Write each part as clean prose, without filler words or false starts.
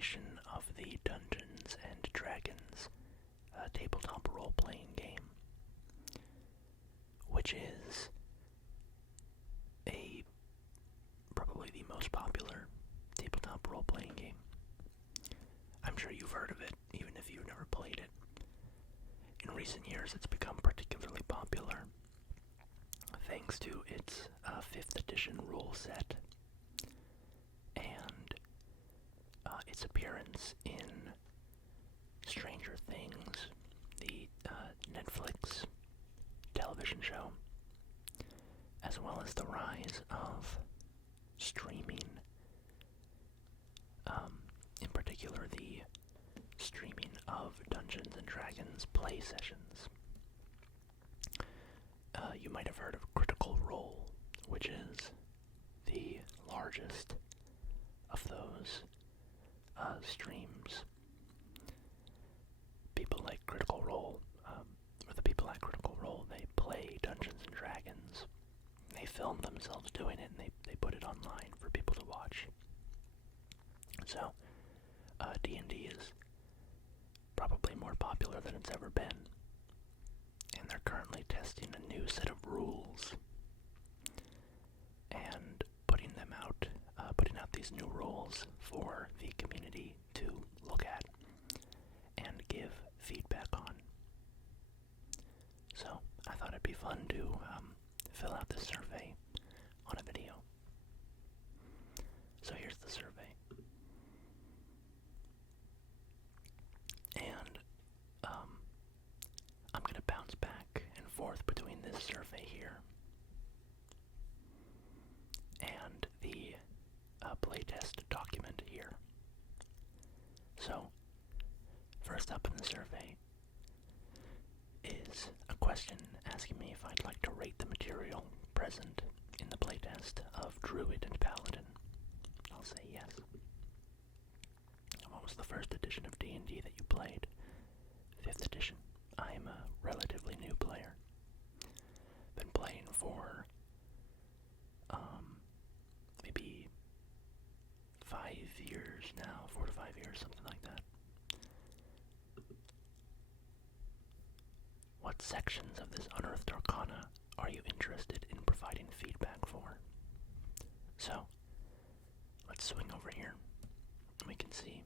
iteration of the Dungeons and Dragons tabletop role-playing game, which is probably the most popular tabletop role-playing game. I'm sure you've heard of it, even if you've never played it. In recent years, it's become particularly popular thanks to its 5th edition rule set and its appearance in Stranger Things, the Netflix television show, as well as the rise of streaming, in particular the streaming of Dungeons and Dragons play sessions. You might have heard of Critical Role, which is the largest of those streams. People like Critical Role, or the people at Critical Role, they play Dungeons and Dragons. They film themselves doing it, and they put it online for people to watch. So, D&D is probably more popular than it's ever been. And they're currently testing a new set of rules and putting out these new rules for the community to look at and give feedback on. So I thought it'd be fun to fill out this survey on a video. So here's the survey. And I'm going to bounce back and forth between this survey here and the playtest document here. So, first up in the survey is a question asking me if I'd like to rate the material present in the playtest of Druid and Paladin. I'll say yes. What was the first edition of D&D that you played? 5th edition. I'm a relatively new player. Been playing for maybe 5 years now, 4 to 5 years, something like that. What sections of this Unearthed Arcana are you interested in providing feedback for? So, let's swing over here. We can see,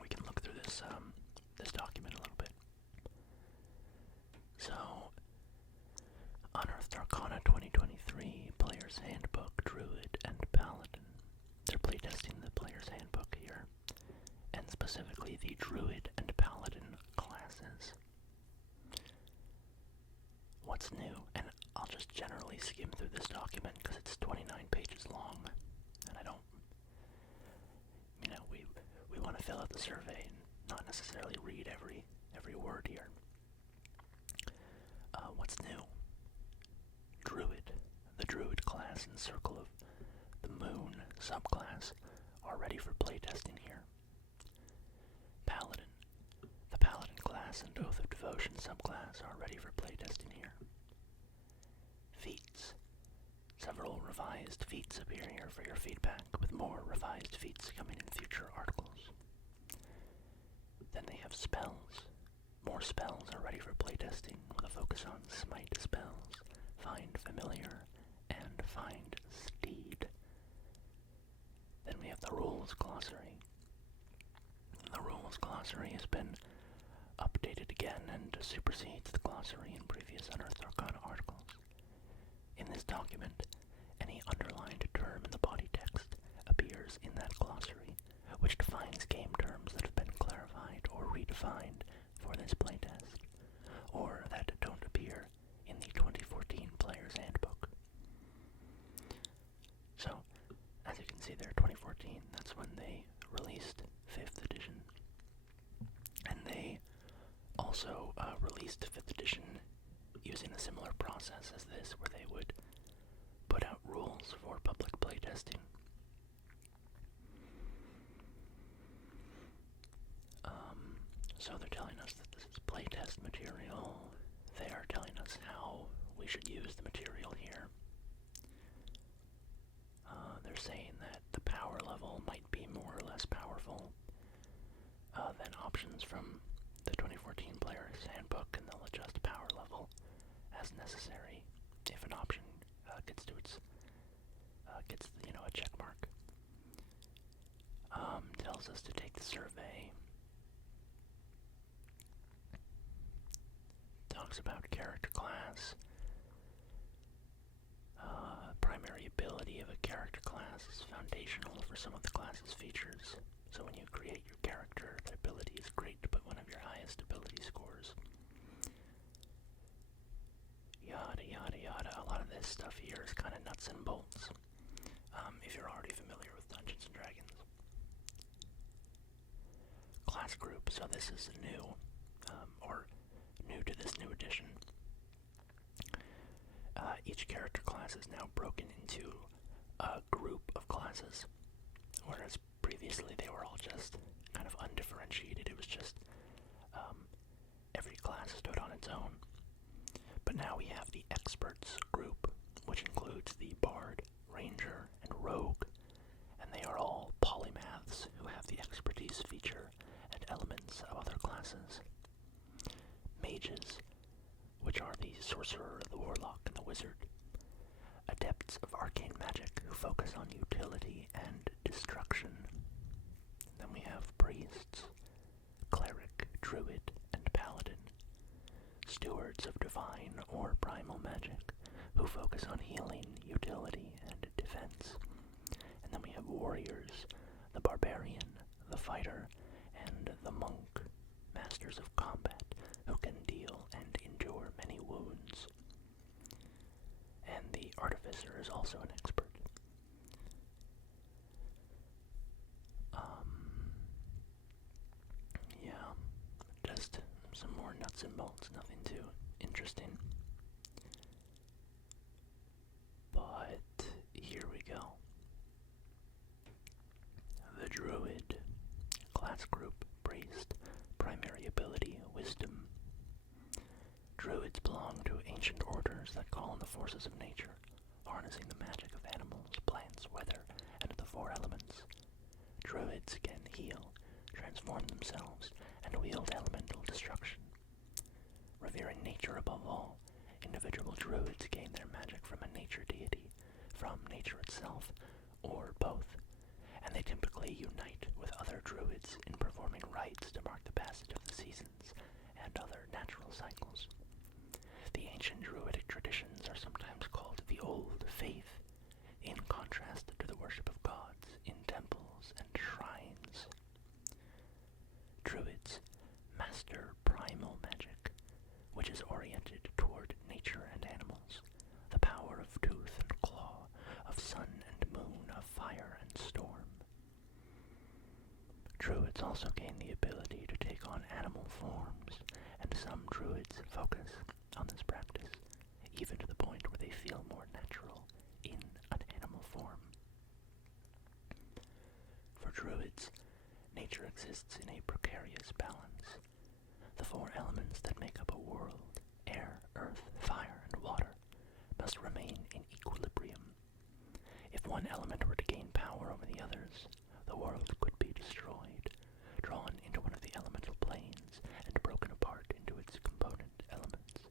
we can look through this document a little bit. So, Unearthed Arcana 2023, Player's Handbook, Druid, and Paladin. They're playtesting the Player's Handbook here, and specifically the Druid and Paladin classes. What's new? And I'll just generally skim through this document because it's 29 pages long, and I don't, we want to fill out the survey and not necessarily read every word here. What's new? Druid. The Druid class and Circle of the Moon subclass are ready for playtesting here. Paladin. The Paladin class and Oath of Devotion subclass are ready for playtesting here. Feats. Several revised feats appear here for your feedback, with more revised feats coming in future articles. Then they have spells. More spells are ready for playtesting, with a focus on Smite spells, Find Familiar, and Find Steed. Then we have the Rules Glossary. The Rules Glossary has been updated again and supersedes the glossary in previous Unearthed Arcana articles. In this document, any underlined term in the body text appears in that glossary, which defines game terms that have been clarified or redefined for this playtest, or that don't appear in the 2014 Player's Handbook. So, as you can see there, 2014, that's when they released 5th edition. And they also released 5th edition using a similar process as this, where they would put out rules for public playtesting. So they're telling us that this is playtest material. They are telling us how we should use the material here. They're saying that the power level might be more or less powerful options from the 2014 Player's Handbook, and they'll adjust power level as necessary if an option gets a check mark. Tells us to take the survey. Talks about character class. Primary ability of a character class is foundational for some of the class's features. So when you create your character, that ability is great to put one of your highest ability scores. Yada yada yada. A lot of this stuff here is kind of nuts and bolts. If you're already familiar with Dungeons and Dragons. Class group. So this is new, or new to this new edition. Each character class is now broken into a group of classes, whereas previously they were all just kind of undifferentiated. It was just every class stood on its own. But now we have the experts group, which includes the bard, ranger, and rogue, and they are all polymaths who have the expertise feature and elements of other classes. Mages, which are the sorcerer, the warlock, and the wizard. Adepts of arcane magic who focus on utility and destruction. Then we have priests, cleric, druid, and paladin. Stewards of divine or primal magic who focus on healing, utility, and defense. And then we have warriors, the barbarian, the fighter, and the monk, masters of combat who can deal and endure many wounds. And the artificer is also an expert. Just some more nuts and bolts, nothing too interesting. But here we go. The Druid, class group, priest, primary ability, wisdom. Druids belong to ancient orders that call on the forces of nature, harnessing the magic of animals, plants, weather, and the four elements. Druids can heal, transform themselves, and wield elemental destruction. Revering nature above all, individual druids gain their magic from a nature deity, from nature itself, or both, and they typically unite with other druids in performing rites to mark the passage of the seasons and other natural cycles. The ancient druidic traditions are sometimes called the Old Faith, in contrast to the worship of gods in temples and shrines. Druids master primal magic, which is oriented toward nature and animals, the power of tooth and claw, of sun and moon, of fire and storm. Druids also gain the ability to take on animal forms, and some druids focus on this practice, even to the point where they feel more natural in an animal form. For druids, nature exists in a precarious balance. The four elements that make up a world, air, earth, fire, and water, must remain in equilibrium. If one element were to gain power over the others, the world could be destroyed, drawn into one of the elemental planes, and broken apart into its component elements.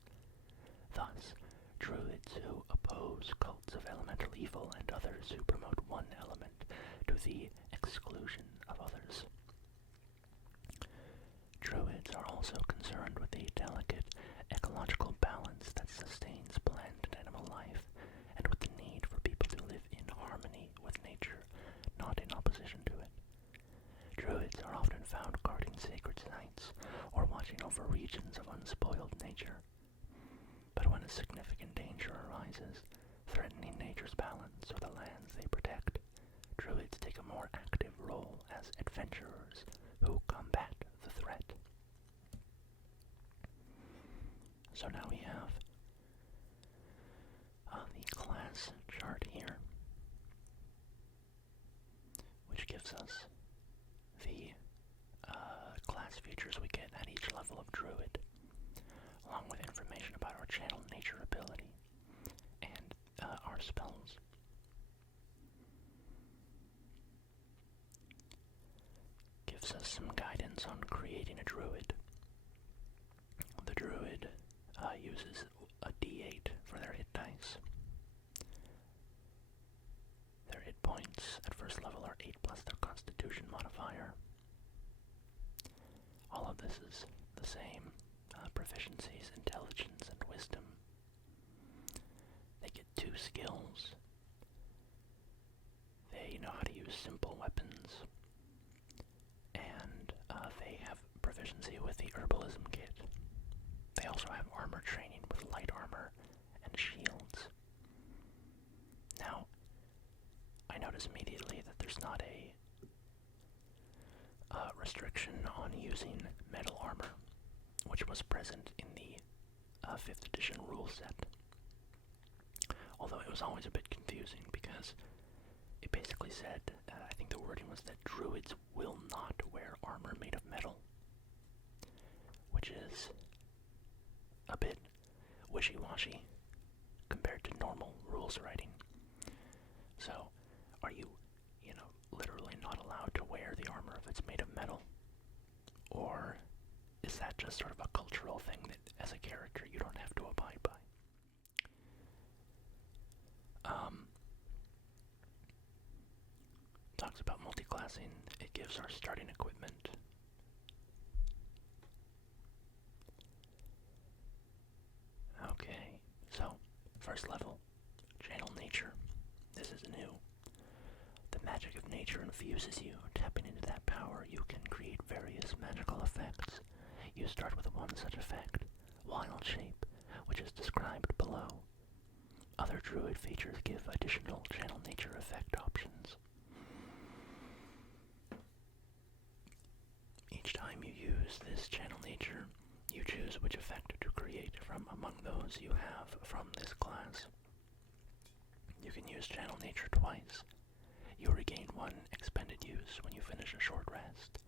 Thus, druids who oppose cults of elemental evil and others who promote one element to the exclusion of others. Druids are also concerned with the delicate ecological balance that sustains plant and animal life, and with the need for people to live in harmony with nature, not in opposition to it. Druids are often found guarding sacred sites or watching over regions of unspoiled nature. But when a significant danger arises, threatening nature's balance or the lands they protect, druids take a more active role as adventurers who combat the threat. So now we have the class chart here, which gives us the class features we get at each level of druid, along with information about our channel nature ability and our spells. Gives gives us some guidance on creating a druid. The druid uses a D8 for their hit dice. Their hit points at first level are 8 plus their constitution modifier. All of this is the same. Proficiencies, intelligence, and wisdom. They get 2 skills. They know how to use simple weapons. And they have proficiency with the herbalism kit. They also have armor training with light armor and shields. Now, I notice immediately that there's not a restriction on using metal armor, which was present in the 5th edition rule set. Although it was always a bit confusing because it basically said, I think the wording was that druids will not wear armor made of metal, which is a bit wishy-washy compared to normal rules writing. So, are you, literally not allowed to wear the armor if it's made of metal? Or is that just sort of a cultural thing that, as a character, you don't have to abide by? Talks about multiclassing. It gives our starting equipment. Okay, so, first level, channel nature. This is new. The magic of nature infuses you. Tapping into that power, you can create various magical effects. You start with one such effect, Wild Shape, which is described below. Other druid features give additional channel nature effect options. Each time you use this channel nature, you choose which effect to create from among those you have from this class. You can use channel nature twice. You regain 1 expended use when you finish a short rest,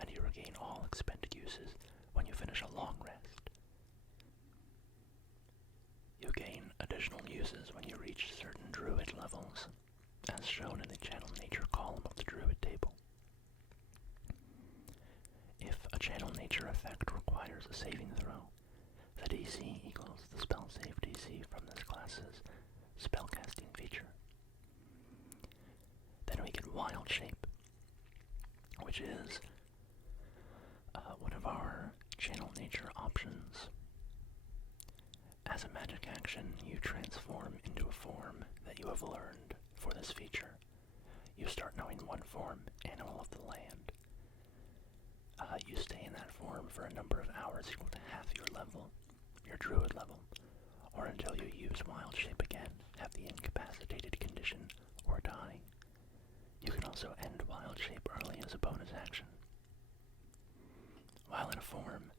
and you regain all expended uses when you finish a long rest. You gain additional uses when you reach certain druid levels, as shown in the channel nature column of the druid table. If a channel nature effect requires a saving throw, the DC equals the spell save DC from this class's spellcasting feature. Then we get Wild Shape, which is one of our channel nature options. As a magic action, you transform into a form that you have learned for this feature. You start knowing one form, Animal of the Land. You stay in that form for a number of hours equal to half your level, your druid level, or until you use Wild Shape again, have the incapacitated condition, or die. You can also end Wild Shape early as a bonus action. While in a form,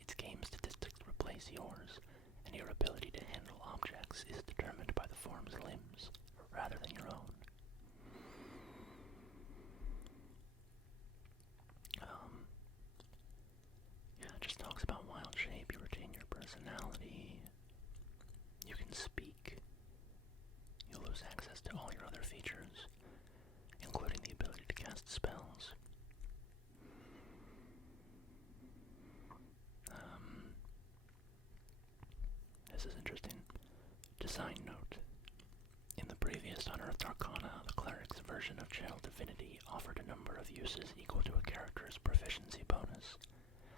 its game statistics replace yours, and your ability to handle objects is determined by the form's limbs, rather than your own. It just talks about Wild Shape. You retain your personality. You can speak. You lose access to all your other features, including the ability to cast spells. This is interesting. Design note. In the previous Unearthed Arcana, the cleric's version of Channel Divinity offered a number of uses equal to a character's proficiency bonus.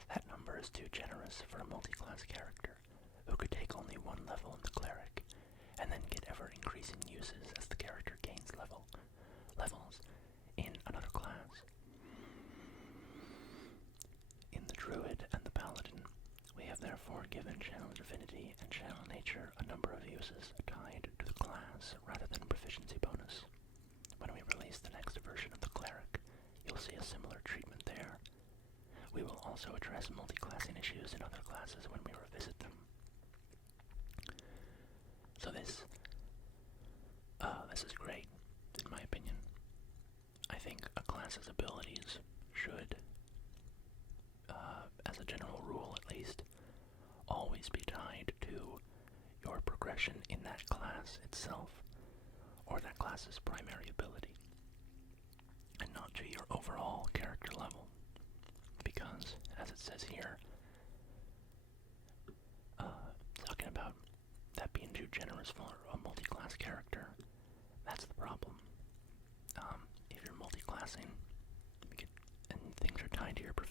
That number is too generous for a multi-class character, who could take only 1 level in the cleric, and then get ever-increasing uses as the character gains levels in another class. In the Druid and the Paladin, we have therefore given Channel Divinity and Channel Nature a number of uses tied to the class rather than proficiency bonus. When we release the next version of the cleric, you'll see a similar treatment there. We will also address multi-classing issues in other classes when we revisit them. So this is great, in my opinion. I think a class's abilities should, as a general rule at least, always be tied to your progression in that class itself, or that class's primary ability, and not to your overall character level.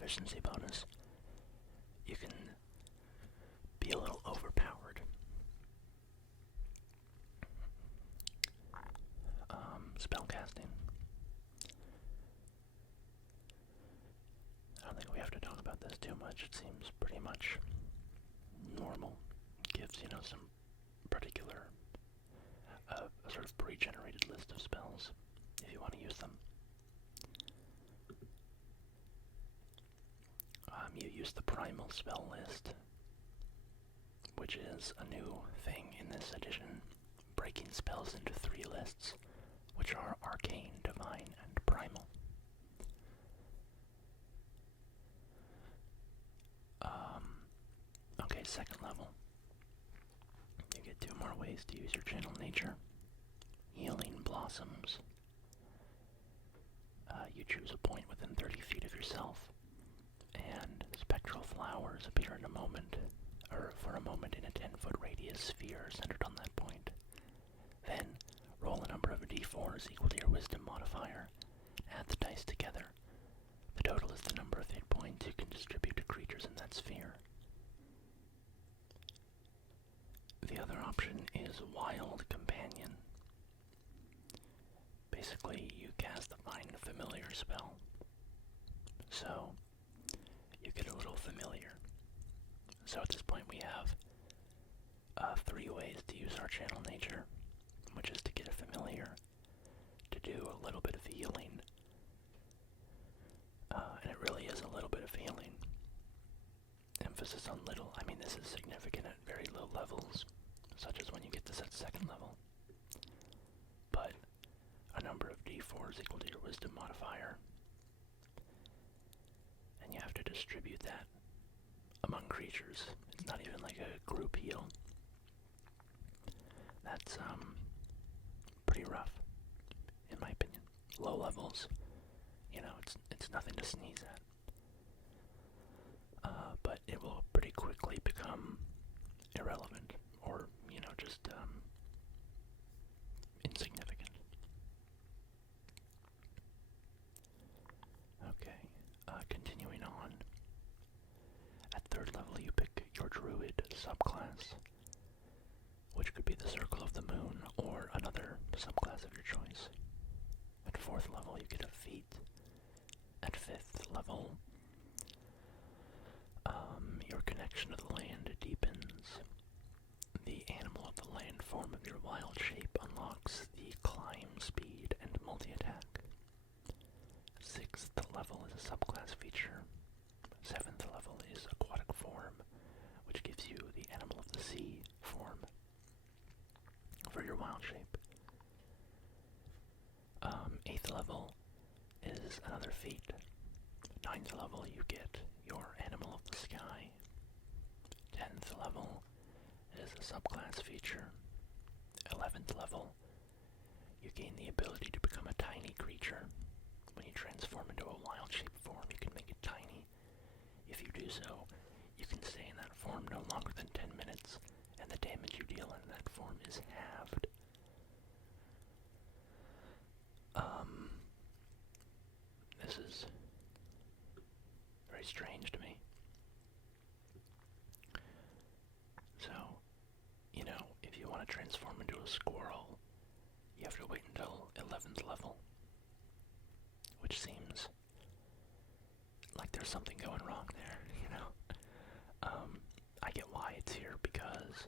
proficiency bonus, you can be a little overpowered. Spellcasting. I don't think we have to talk about this too much. It seems pretty much normal. Gives, some particular, a sort of pre-generated list of spells, if you want to use them. You use the primal spell list, which is a new thing in this edition, breaking spells into 3 lists, which are arcane, divine, and primal. Okay, second level. You get 2 more ways to use your channel nature. Healing blossoms. You choose a point within 30 feet of yourself, and spectral flowers appear in a moment, or for a moment in a 10-foot radius sphere centered on that point. Then, roll a number of d4s equal to your wisdom modifier. Add the dice together. The total is the number of hit points you can distribute to creatures in that sphere. The other option is Wild Companion. Basically, you cast the Find Familiar spell. So, you get a little familiar. So at this point we have 3 ways to use our channel nature, which is to get a familiar, to do a little bit of healing, and it really is a little bit of healing. Emphasis on little. I mean, this is significant at very low levels, such as when you get this at 2nd level. But a number of d4s equal to your wisdom modifier, and you have to distribute that among creatures. It's not even like a group heal. That's pretty rough, in my opinion. Low levels, it's nothing to sneeze at. But it will pretty quickly become irrelevant, or just insignificant. Okay, continuing on. At 3rd level, you pick your Druid subclass, which could be the Circle of the Moon or another subclass of your choice. At 4th level, you get a feat. At 5th level, your connection to the land deepens. The animal of the land form of your wild shape unlocks the climb speed and multi-attack. 6th level is a subclass feature. 7th level is aquatic form, which gives you the animal of the sea form for your wild shape. 8th level is another feat. 9th level you get your animal of the sky. 10th level is a subclass feature. 11th level you gain the ability to become a tiny creature. When you transform into a wild shape form, you can make it tiny. If you do so, you can stay in that form no longer than 10 minutes, and the damage you deal in that form is halved. This is very strange to me. So, if you want to transform into a squirrel, you have to wait until 11th level, which seems like there's something going wrong there, I get why it's here, because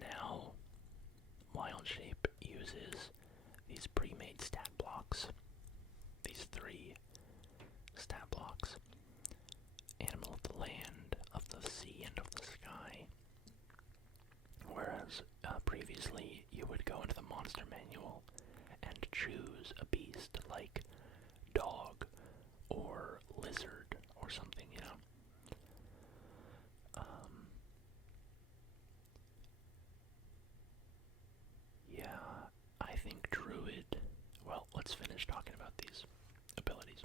now Wild Shape uses these pre-made stat blocks, these 3 stat blocks: animal of the land, of the sea, and of the sky. Whereas previously you would go into the monster manual and choose a beast like dog or lizard or something, Yeah, I think Druid. Well, let's finish talking about these abilities,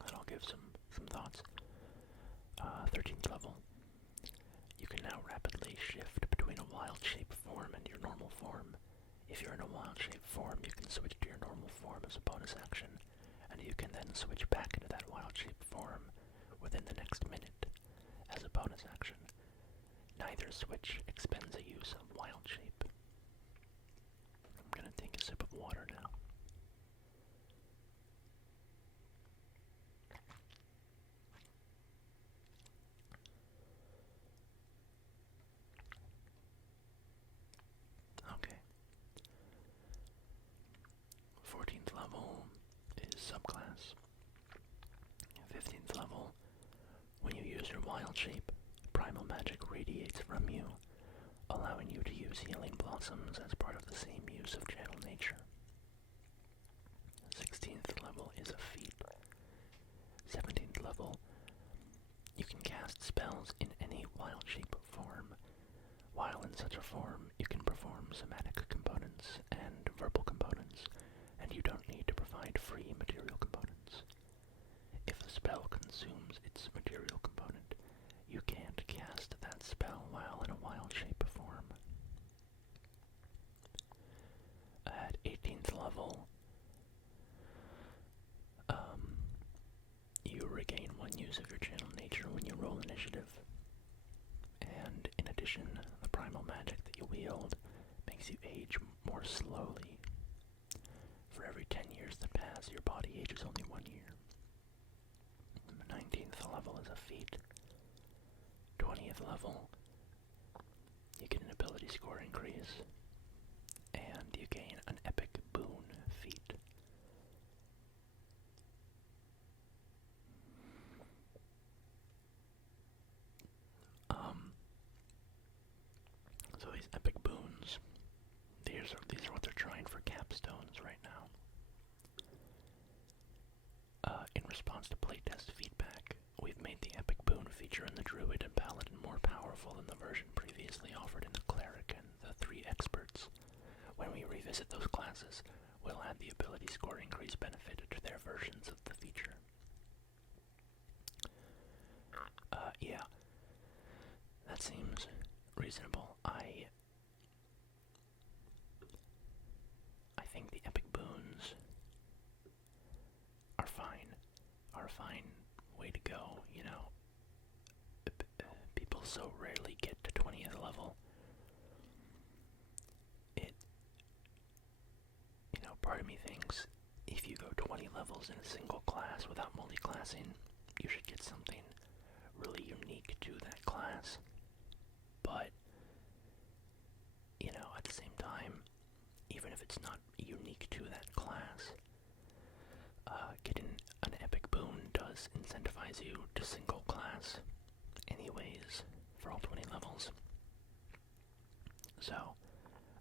and I'll give some thoughts. 13th level. You can now rapidly shift between a wild shape form and your normal form. If you're in a wild shape form, you can switch to your normal form as a bonus action, and you can then switch back into that wild shape form character switch expends a use of Wild Shape. I'm gonna take a sip of water now. Okay. 14th level is subclass. 15th level, when you use your Wild Shape, primal magic radiates from you, allowing you to use Healing Blossoms as part of the same use of Channel Nature. 16th level is a feat. 17th level, you can cast spells in any Wild Shape form. While in such a form, you can perform somatic components and verbal components, and you don't need to provide free material components. If a spell consumes its material component, you can't cast that spell while in a Wild Shape form. At 18th level, you regain one use of your Channel Nature when you roll initiative. And in addition, the primal magic that you wield makes you age more slowly. For every 10 years that pass, your body ages only 1 year. The 19th level is a feat. 20th level, you get an ability score increase, and you gain an epic boon feat. So these epic boons, these are what they're trying for capstones right now. In response to playtest feedback, we've made the epic boon feature in the Druid and Paladin more powerful than the version previously offered in the Cleric and the 3 Experts. When we revisit those classes, we'll add the ability score increase benefit to their versions of the feature. Yeah, that seems reasonable. I think the epic boons are a fine way to go, you know. People so rarely get to 20th level. Part of me thinks if you go 20 levels in a single class without multi-classing, you should get something really unique to that class. But, at the same time, even if it's not unique to that class, getting an epic boon does incentivize you to single class anyways for all 20 levels. So,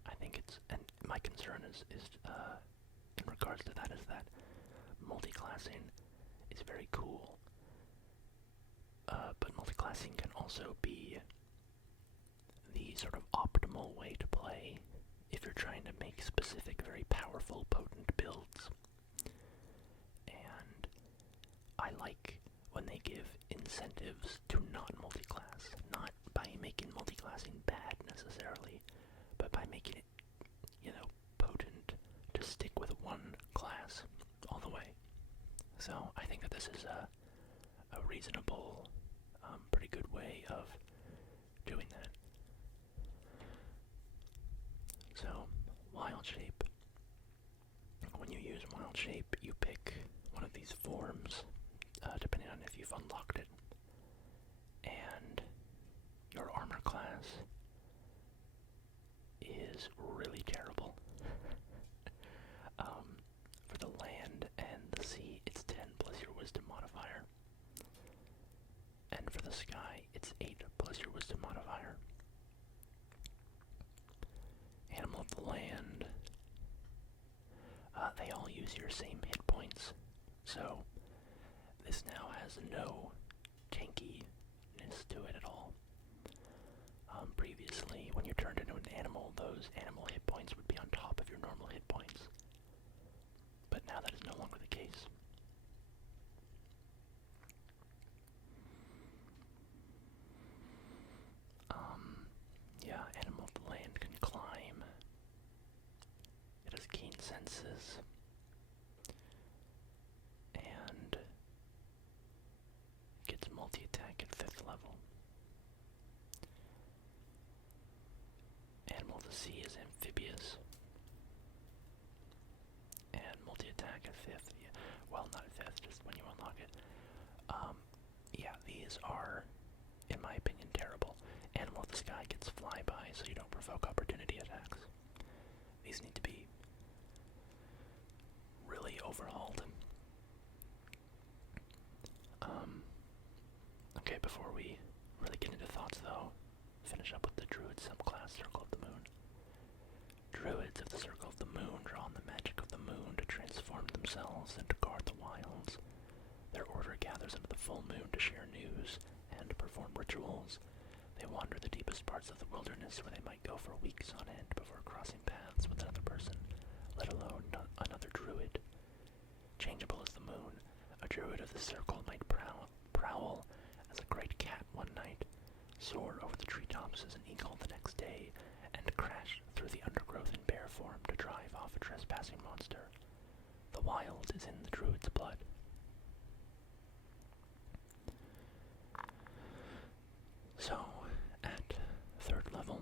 I think and my concern is in regards to that is that multi-classing is very cool, but multi-classing can also be the sort of optimal way to play if you're trying to make specific, very powerful, potent builds. And I like when they give incentives to not multi-class, not by making multi-classing bad necessarily, but by making it, potent to stick with one class all the way. So I think that this is a reasonable, pretty good way of doing that. So, Wild Shape. When you use Wild Shape, you pick one of these forms, depending on if you've unlocked it. And your armor class is really terrible. For the land and the sea, it's 10 plus your wisdom modifier. And for the sky, it's 8 plus your wisdom modifier. Animal of the land, they all use your same hit points. So, this now has no tankiness to it at all. Previously, when you turned into an animal, those animal hit points would be on top of your normal hit points. But now that is no longer the case. Yeah, animal of the land can climb. It has keen senses. And gets multi-attack at 5th level. 5th. Yeah. Well, not at 5th, just when you unlock it. Yeah, these are, in my opinion, terrible. Animal of the Sky gets flyby, so you don't provoke opportunity attacks. These need to be really overhauled. Okay, before we really get into thoughts though, finish up with the Druid subclass, Circle of the Moon. Druids of the Circle of the Moon draw on the magic of the moon to transform themselves and to guard the wilds. Their order gathers under the full moon to share news and perform rituals. They wander the deepest parts of the wilderness where they might go for weeks on end before crossing paths with another person, let alone another druid. Changeable as the moon, a druid of the circle might prowl as a great cat one night, soar over the treetops as an eagle the next day, and crash through the undergrowth in bear form to drive off a trespassing monster. The wild is in the druid's blood. So, at 3rd level,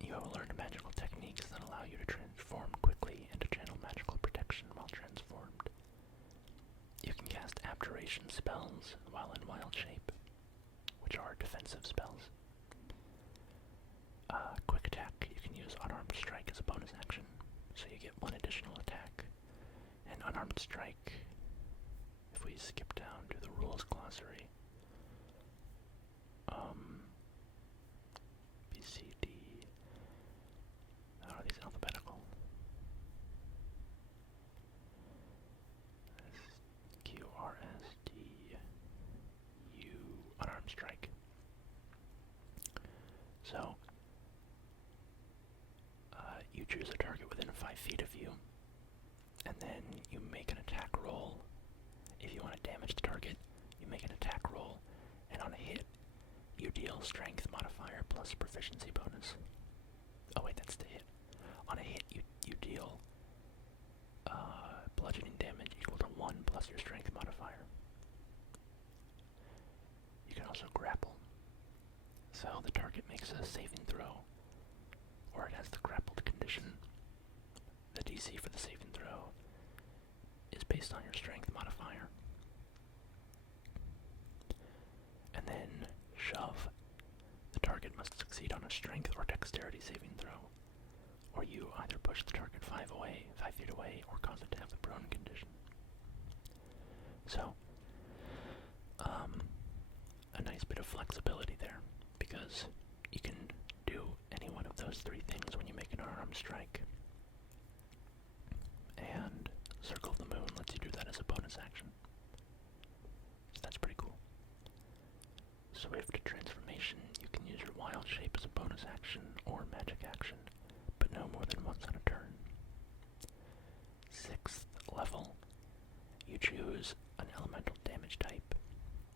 you have learned magical techniques that allow you to transform quickly and to channel magical protection while transformed. You can cast abjuration spells while in wild shape, which are defensive spells. Quick attack, you can use unarmed strike as a bonus action, so you get 1 additional attack. And unarmed strike, if we skip down to the rules glossary, B, C, D, how are these alphabetical? Q, R, S, D, U, unarmed strike. So, you choose a target within 5 feet of you, and then you make an attack roll. If you want to damage the target, you make an attack roll, and on a hit, you deal strength modifier plus proficiency bonus. Oh wait, that's the hit. On a hit, you deal bludgeoning damage equal to 1 plus your strength modifier. You can also grapple. So the target makes a saving throw, or it has the grappled condition. The DC for the saving throw is based on your strength modifier. And then shove. The target must succeed on a strength or dexterity saving throw, or you either push the target 5 feet away, or cause it to have the prone condition. So, a nice bit of flexibility there, because you can do any one of those 3 things when you make an unarmed strike. And Circle of the Moon lets you do that as a bonus action. So that's pretty cool. Swift transformation, you can use your wild shape as a bonus action or magic action, but no more than once on a turn. 6th level, you choose an elemental damage type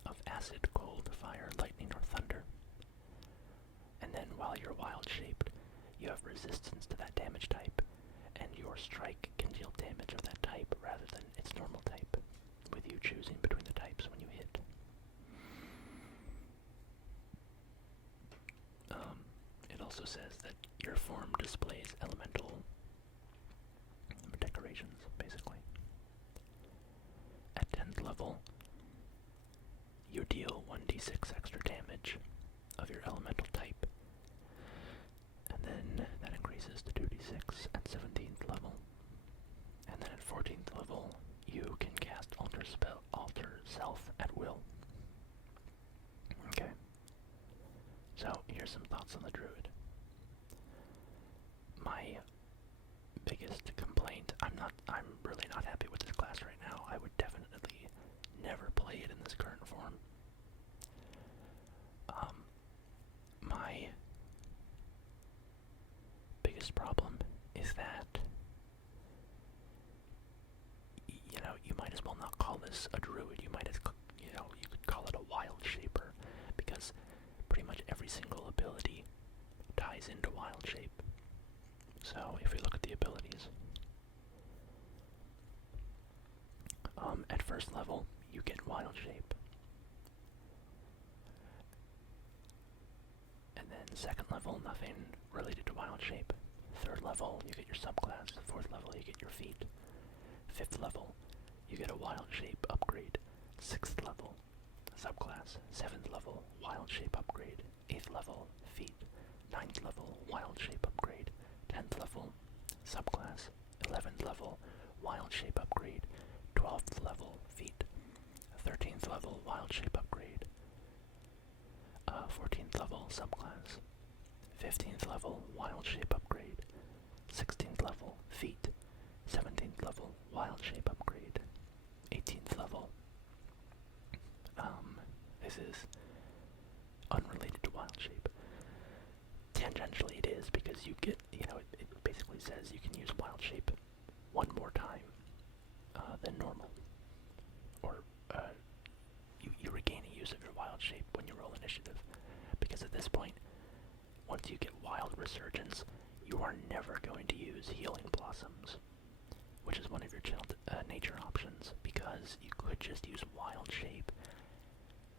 of acid, cold, fire, lightning, or thunder. And then while you're wild shaped, you have resistance to that damage type, and your strike can deal damage of that type rather than its normal type, with you choosing between the types when you hit. It also says that your form displays elemental decorations, basically. At 10th level, you deal 1d6 extra damage of your elemental type, and then that increases to 2d6 at 17th level. And then at 14th level, you can cast Alter Self at will. Okay. So, here's some thoughts on the Druid. My biggest complaint, I'm really not happy with this class right now. I would definitely never play it in this current form. My biggest problem is that, you might as well not call this a Druid. You could call it a Wild Shaper, because pretty much every single ability ties into Wild Shape. So if we look at the abilities, at 1st level, you get Wild Shape. And then 2nd level, nothing related to Wild Shape. 3rd level, you get your subclass. 4th level, you get your feat. 5th level, you get a wild shape upgrade. 6th level, subclass. 7th level, wild shape upgrade. 8th level, feat. 9th level, wild shape upgrade. 10th level, subclass. 11th level, wild shape upgrade. 12th level, feat. 13th level, wild shape upgrade. 14th level, subclass. 15th level, wild shape upgrade. 16th level, feat. 17th level, wild shape upgrade. 18th level. This is unrelated to wild shape. Tangentially it is, because you get, it basically says you can use wild shape one more time than normal. Or you regain a use of your wild shape when you roll initiative. Because at this point, once you get wild resurgence, you are never going to use healing blossoms, which is one of your nature options, because you could just use wild shape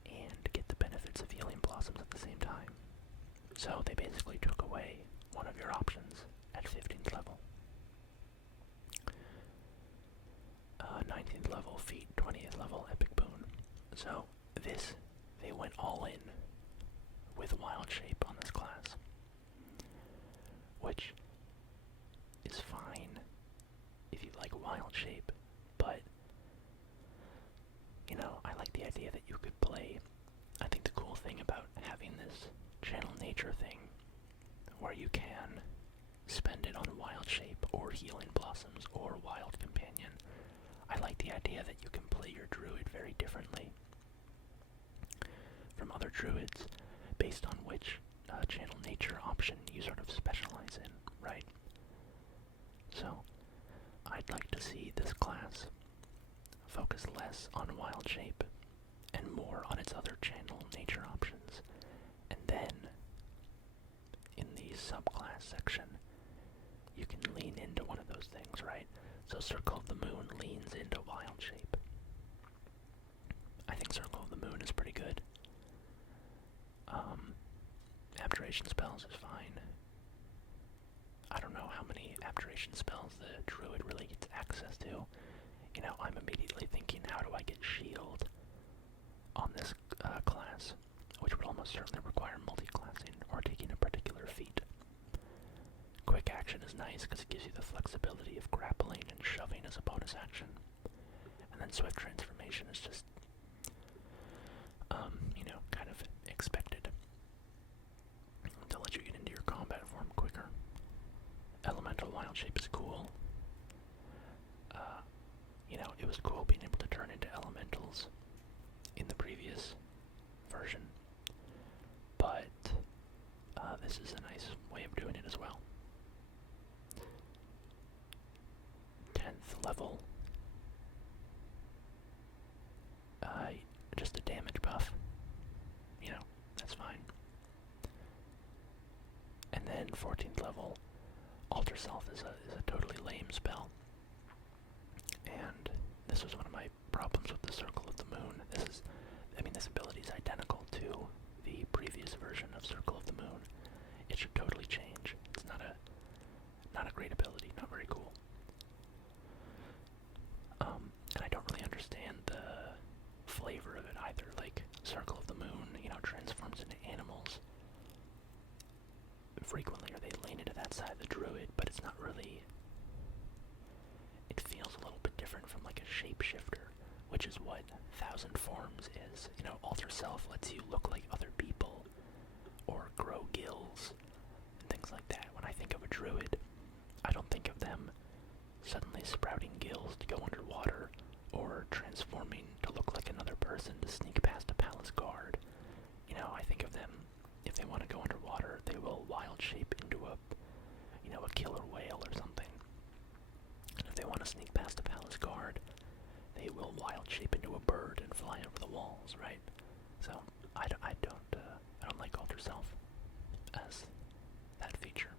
and get the benefits of healing blossoms at the same time. So they basically took away one of your options at 15th level. 19th level, feat. 20th level, epic boon. So they went all in with wild shape on this class, which is fine if you like wild shape, but I like the idea that you could play. I think the cool thing about having this channel nature thing, where you can spend it on wild shape or healing blossoms or wild companion, I like the idea that you can play your druid very differently from other druids based on which channel nature option you sort of specialize in, right? So I'd like to see this class focus less on wild shape and more on its other channel nature options. And then, in the subclass section, you can lean into one of those things, right? So Circle of the Moon leans into wild shape. I think Circle of the Moon is pretty good. Abjuration spells is fine. I don't know how many abjuration spells the druid really gets access to. I'm immediately thinking, how do I get shield on this class, which would almost certainly require multi-classing or taking a particular feat. Quick action is nice because it gives you the flexibility of grappling and shoving as a bonus action. And then swift transformation is just, kind of expected to let you get into your combat form quicker. Elemental wild shape is cool. It was cool being able to turn into elementals in the previous version, but this is a nice way of doing it as well. 10th level, just a damage buff, that's fine. And then 14th level, Alter Self is a totally lame spell. And this was one of my problems with the Circle of the Moon. This ability is identical to the previous version of Circle of the Moon. It should totally change. It's not a great ability, not very cool. And I don't really understand the flavor of it either. Like, Circle of the Moon, transforms into animals frequently, or they lean into that side of the druid, but it's not really. It feels a little bit different from like a shapeshifter, which is what Thousand Forms is. Alter Self lets you look like other people, or grow gills, and things like that. When I think of a druid, I don't think of them suddenly sprouting gills to go underwater, or transforming to look like another person to sneak past a palace guard. I think of them, if they want to go underwater, they will wild shape into a killer whale or something. And if they want to sneak past a palace guard, they will wild shape into a bird and fly over the walls, right? So I don't like Alter Self as that feature.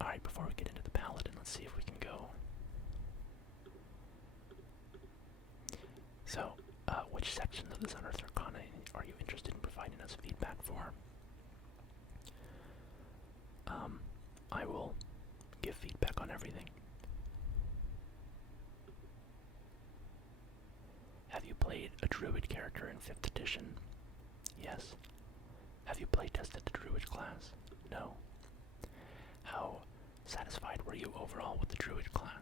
Alright, before we get into the Paladin, let's see if we can go. So, which sections of this Unearthed Arcana are you interested in providing us feedback for? I will give feedback on everything. played a Druid character in 5th edition? Yes. Have you playtested the Druid class? No. How satisfied were you overall with the Druid class?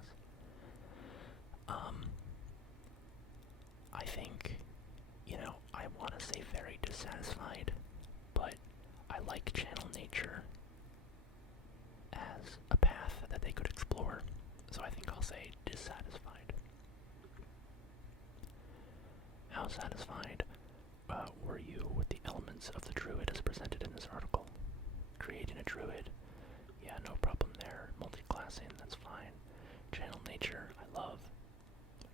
I think, I want to say very dissatisfied, but I like channel nature as a path that they could explore, so I think I'll say dissatisfied. How satisfied were you with the elements of the Druid as presented in this article? Creating a Druid, yeah, no problem there. Multi-classing, that's fine. Channel nature, I love.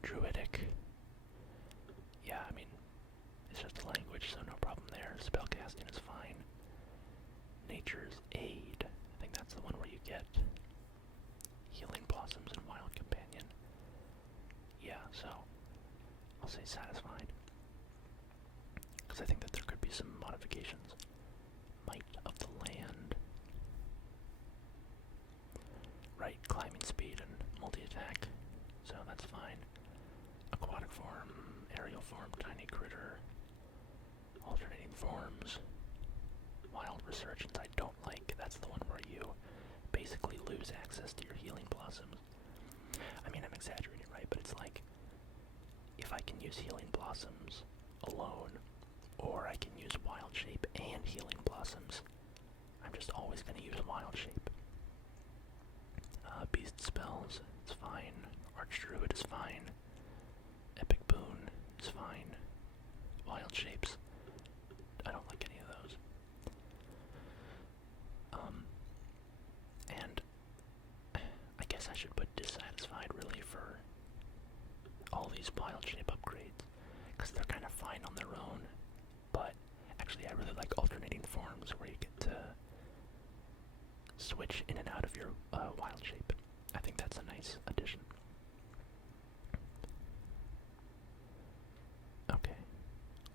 Druidic, yeah, I mean, it's just a language, so no problem there. Spellcasting is fine. Nature's Aid, I think that's the one where you get Healing Blossoms and Wild Companion. Yeah, so I'll say satisfied, because I think that there could be some modifications. Might of the Land. Right, climbing speed and multi-attack, so that's fine. Aquatic form, aerial form, tiny critter, alternating forms, wild resurgence I don't like. That's the one where you basically lose access to your healing blossoms. I mean, I'm exaggerating, right? But it's like, if I can use healing blossoms alone, or I can use wild shape and healing blossoms, I'm just always going to use wild shape. Beast spells, it's fine. Archdruid is fine. Epic boon is fine. Wild shapes, I don't like any of those. And I guess I should put dissatisfied really for all these wild shape upgrades, because they're kind of fine on their own, but actually I really like alternating forms where you get to switch in and out of your wild shape. I think that's a nice addition. Okay,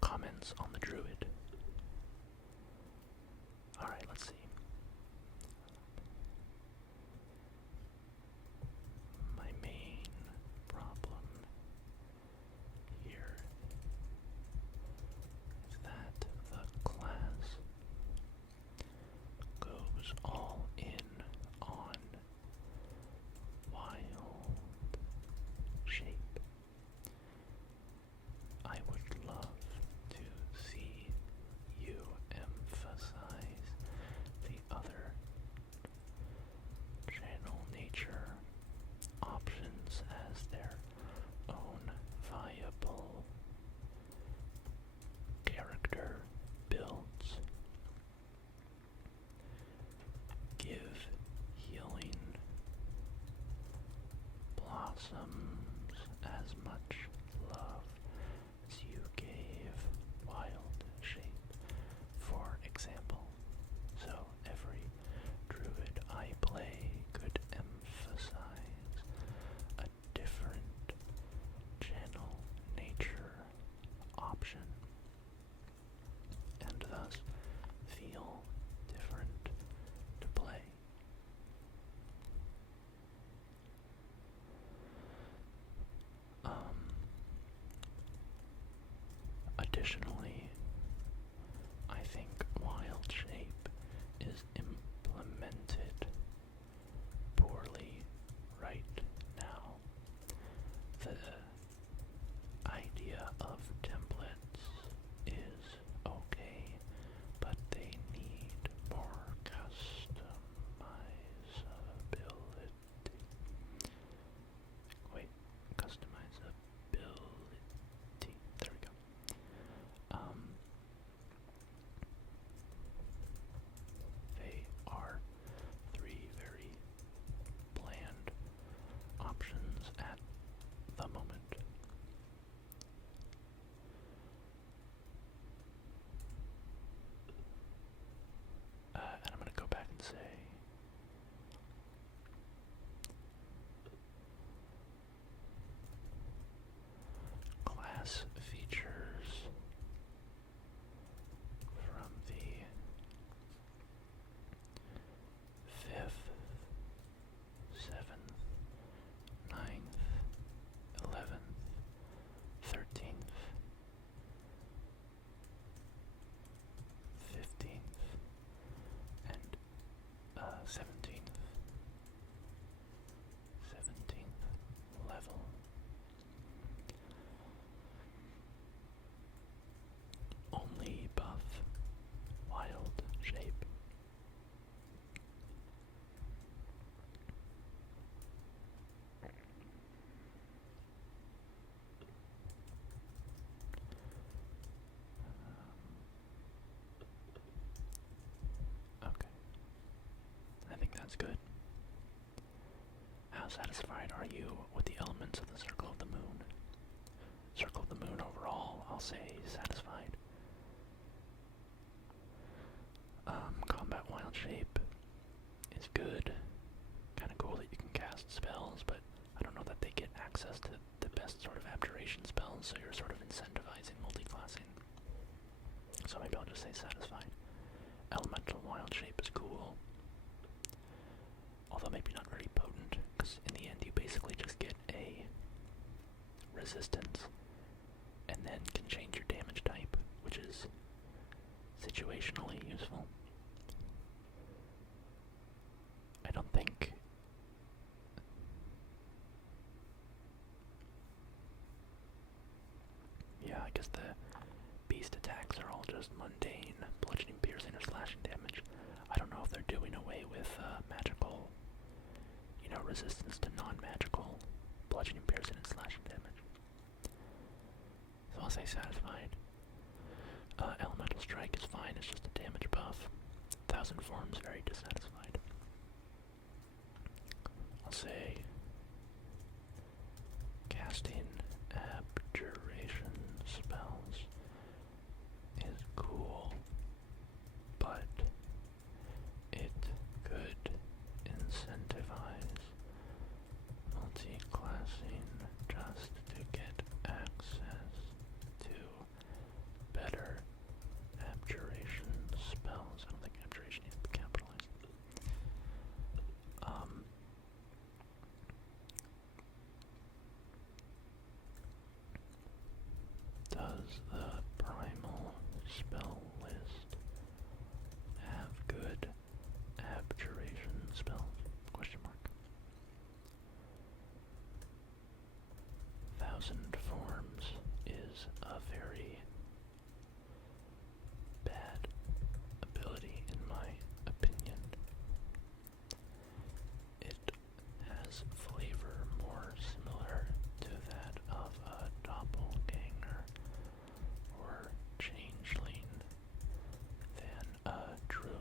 comments on the Druid. Alright, let's see. My main problem here is that the class goes all in on wild shape. I would love to see you emphasize the other channel nature options as their own viable character builds. Give healing blossoms as much love as you gave wild shape, for example. So every Druid I play could emphasize a different channel nature option, and thus feel different to play. Additionally, I think wild shape is implemented poorly right now. The idea of templates is okay, but they need more customizability. Wait, customizability. There we go. satisfied are you with the elements of the Circle of the Moon? Circle of the Moon overall, I'll say satisfied. Combat Wild Shape is good. Kind of cool that you can cast spells, but I don't know that they get access to the best sort of abjuration spells, so you're sort of incentivizing multi-classing. So maybe I'll just say satisfied. Elemental Wild Shape is cool. Although maybe not very potent, because in the end you basically just get a resistance and then can change your damage type, which is situationally useful. I don't think I guess the beast attacks are all just mundane, bludgeoning, piercing, or slashing damage. I don't know if they're doing away with magical, resistance to non-magical bludgeoning, piercing, and slashing damage. So I'll say satisfied. Elemental Strike is fine, it's just a damage buff. Thousand Forms, very dissatisfied. I'll say casting abjuration spells is cool, but it could incentivize multi-classing just to get access to better abjuration spells. I don't think abjuration needs to be capitalized. Does the primal spell list have good abjuration spells? Question mark. Thousand Forms is a very bad ability in my opinion. It has flavor more similar to that of a doppelganger or changeling than a druid.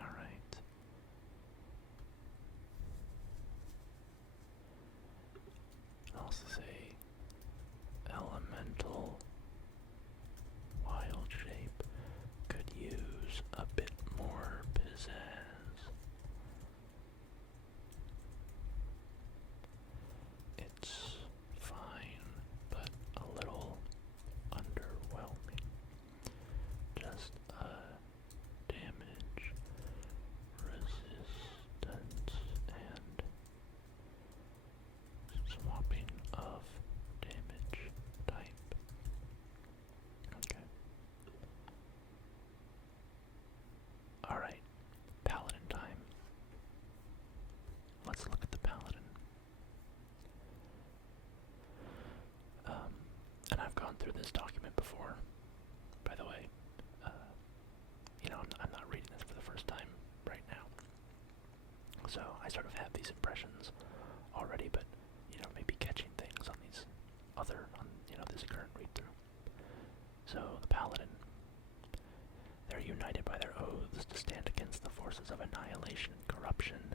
Alright. I'll also say elemental wild shape could use a bit more pizzazz. It's fine, but a little underwhelming. Just a damage, resistance, and swapping of damage type. Okay. Alright, Paladin time. Let's look at the Paladin. And I've gone through this document before, by the way. I'm not reading this for the first time right now. So I sort of have these impressions already, but, maybe catching things on these this current read-through. So, the Paladin. They're united by their oaths to stand against the forces of annihilation and corruption.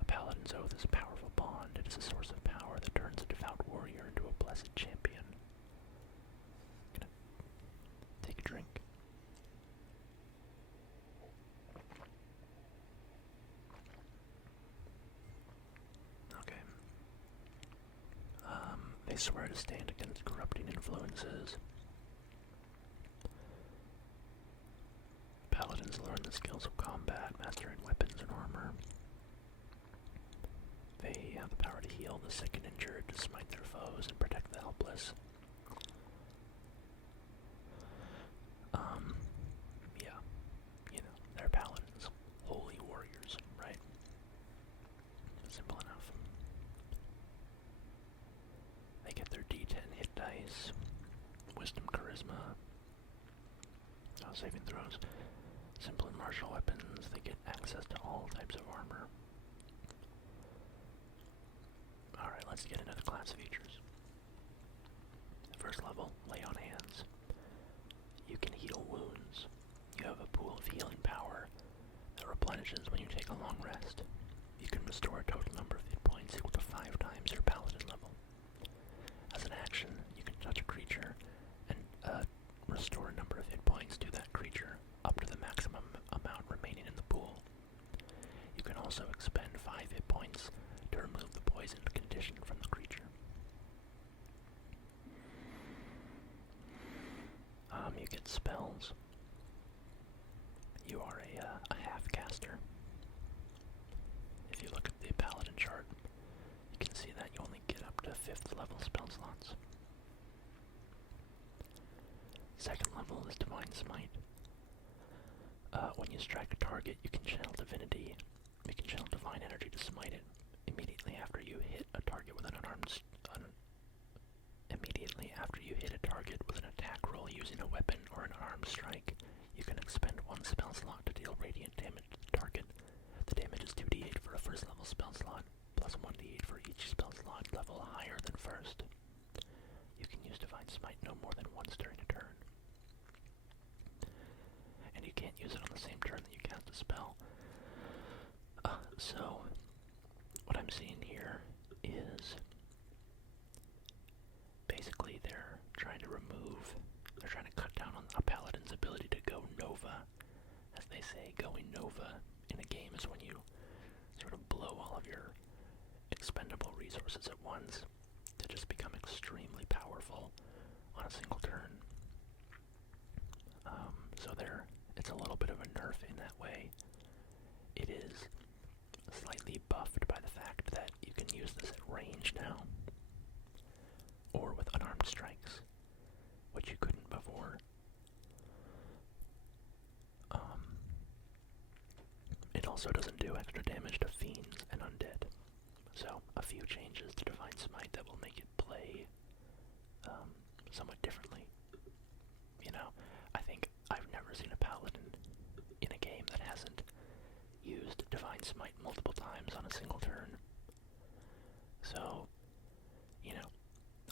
A Paladin's oath is a powerful bond. It is a source of power that turns a devout warrior into a blessed champion. Gonna take a drink. Okay. They swear to stand against corrupting influences. Paladins learn the skills of combat, mastering weapons and armor. They have the power to heal the sick and injured, to smite their foes, and protect the helpless. They're paladins. Holy warriors, right? Simple enough. They get their D10 hit dice, wisdom, charisma, saving throws. Simple and martial weapons. They get access to all types of armor. Alright, let's get into the class features. first level, Lay on Hands. You can heal wounds. You have a pool of healing power that replenishes when you take a long rest. You can restore a total number of hit points equal to 5 times your Paladin level. As an action, you can touch a creature and restore a number of hit points to that creature up to the maximum amount remaining in the pool. You can also expend 5 hit points to remove the poisoned condition from the creature. You get spells. You are a half-caster. If you look at the Paladin chart, you can see that you only get up to 5th level spell slots. Second level is Divine Smite. When you strike a target, you can channel Divinity. You can channel Divine Energy to smite it. Immediately after you hit a target with an attack roll using a weapon or an armed strike, you can expend 1 spell slot to deal radiant damage to the target. The damage is 2d8 for a first level spell slot, plus 1d8 for each spell slot level higher than first. You can use Divine Smite no more than once during a turn. And you can't use it on the same turn that you cast a spell. So, what I'm seeing here is basically they're trying to cut down on a Paladin's ability to go Nova. As they say, going Nova in a game is when you sort of blow all of your expendable resources at once to just become extremely powerful on a single turn. So it's a little bit of a nerf in that way. It is slightly buffed by the fact that you can use this at range now, or with unarmed strikes, which you couldn't before. It also doesn't do extra damage to fiends and undead. So, a few changes to Divine Smite that will make it play somewhat differently. You know, I think I've never seen a Paladin in a game that hasn't used Divine Smite multiple times on a single turn. So, you know,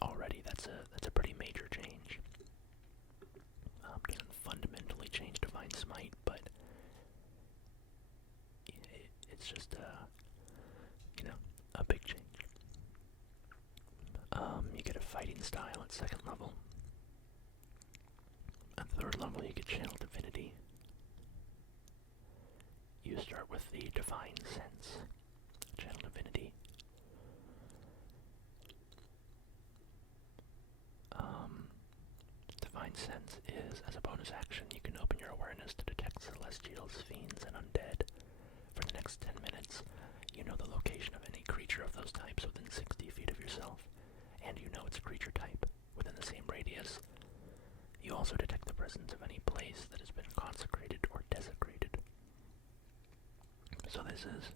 already that's a pretty major change. Doesn't fundamentally change Divine Smite, but it's just a big change. You get a fighting style at 2nd level. At 3rd level, you get Channel Divinity. You start with the Divine Sense, Channel Divinity. Divine Sense is, as a bonus action, you can open your awareness to detect celestials, fiends, and undead. For the next 10 minutes, you know the location of any creature of those types within 60 feet of yourself, and you know its creature type within the same radius. You also detect the presence of any place that has been consecrated or desecrated. So this is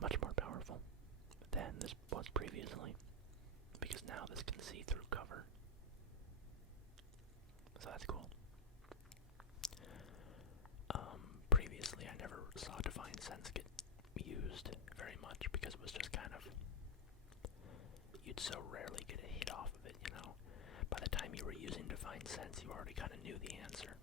much more powerful than this was previously, because now this can see through cover. So that's cool. Previously I never saw Divine Sense get used very much because it was just kind of, you'd so rarely get a hit off of it, you know. By the time you were using Divine Sense, you already kind of knew the answer.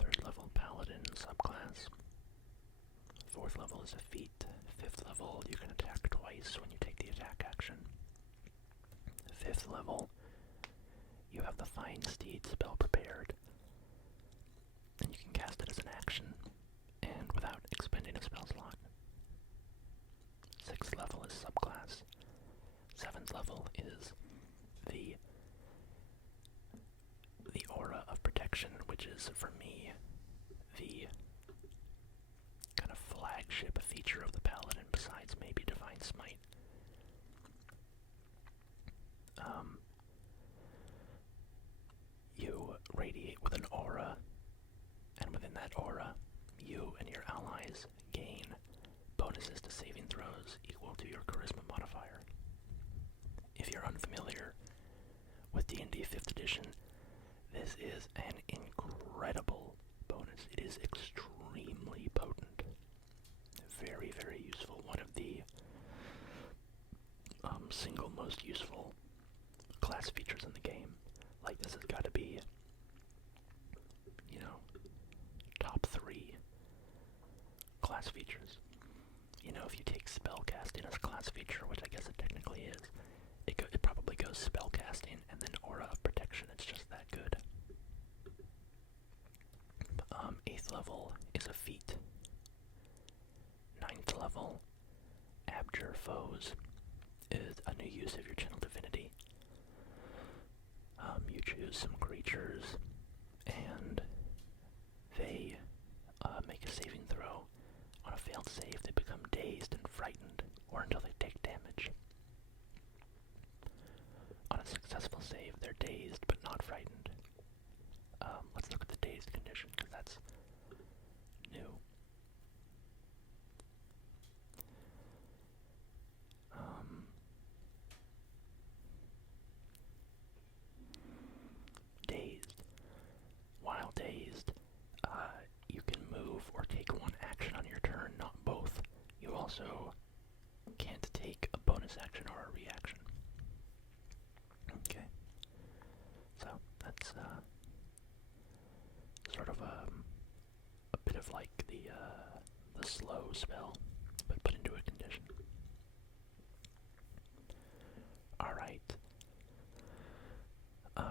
3rd level Paladin subclass. 4th level is a feat. 5th level, you can attack twice when you take the attack action. 5th level, you have the Fine Steed spell prepared, and you can cast it as an action, and without expending a spell slot. 6th level is subclass. 7th level is the Aura of Protection, which is, for me, the kind of flagship feature of the Paladin, besides maybe Divine Smite. You radiate with an aura, and within that aura, you and your allies gain bonuses to saving throws equal to your charisma modifier. If you're unfamiliar with D&D 5th edition, this is an incredible bonus. It is extremely potent. Very, very useful. One of the single most useful class features in the game. Like, this has got to be, you know, top 3 class features. You know, if you take spellcasting as a class feature, which I guess it technically is, it probably goes spellcasting and then aura of protection. It's just that good. 8th level is a feat. 9th level, Abjure Foes, is a new use of your channel divinity. You choose some creatures, and they make a saving throw. On a failed save, they become dazed and frightened, or until they take damage. On a successful save, they're dazed but not frightened. Let's look at the dazed condition, because that's new. Dazed. While dazed, you can move or take one action on your turn, not both. You also can't take a bonus action or a reaction. Okay. So, that's sort of a bit of like the slow spell, but put into a condition. Alright.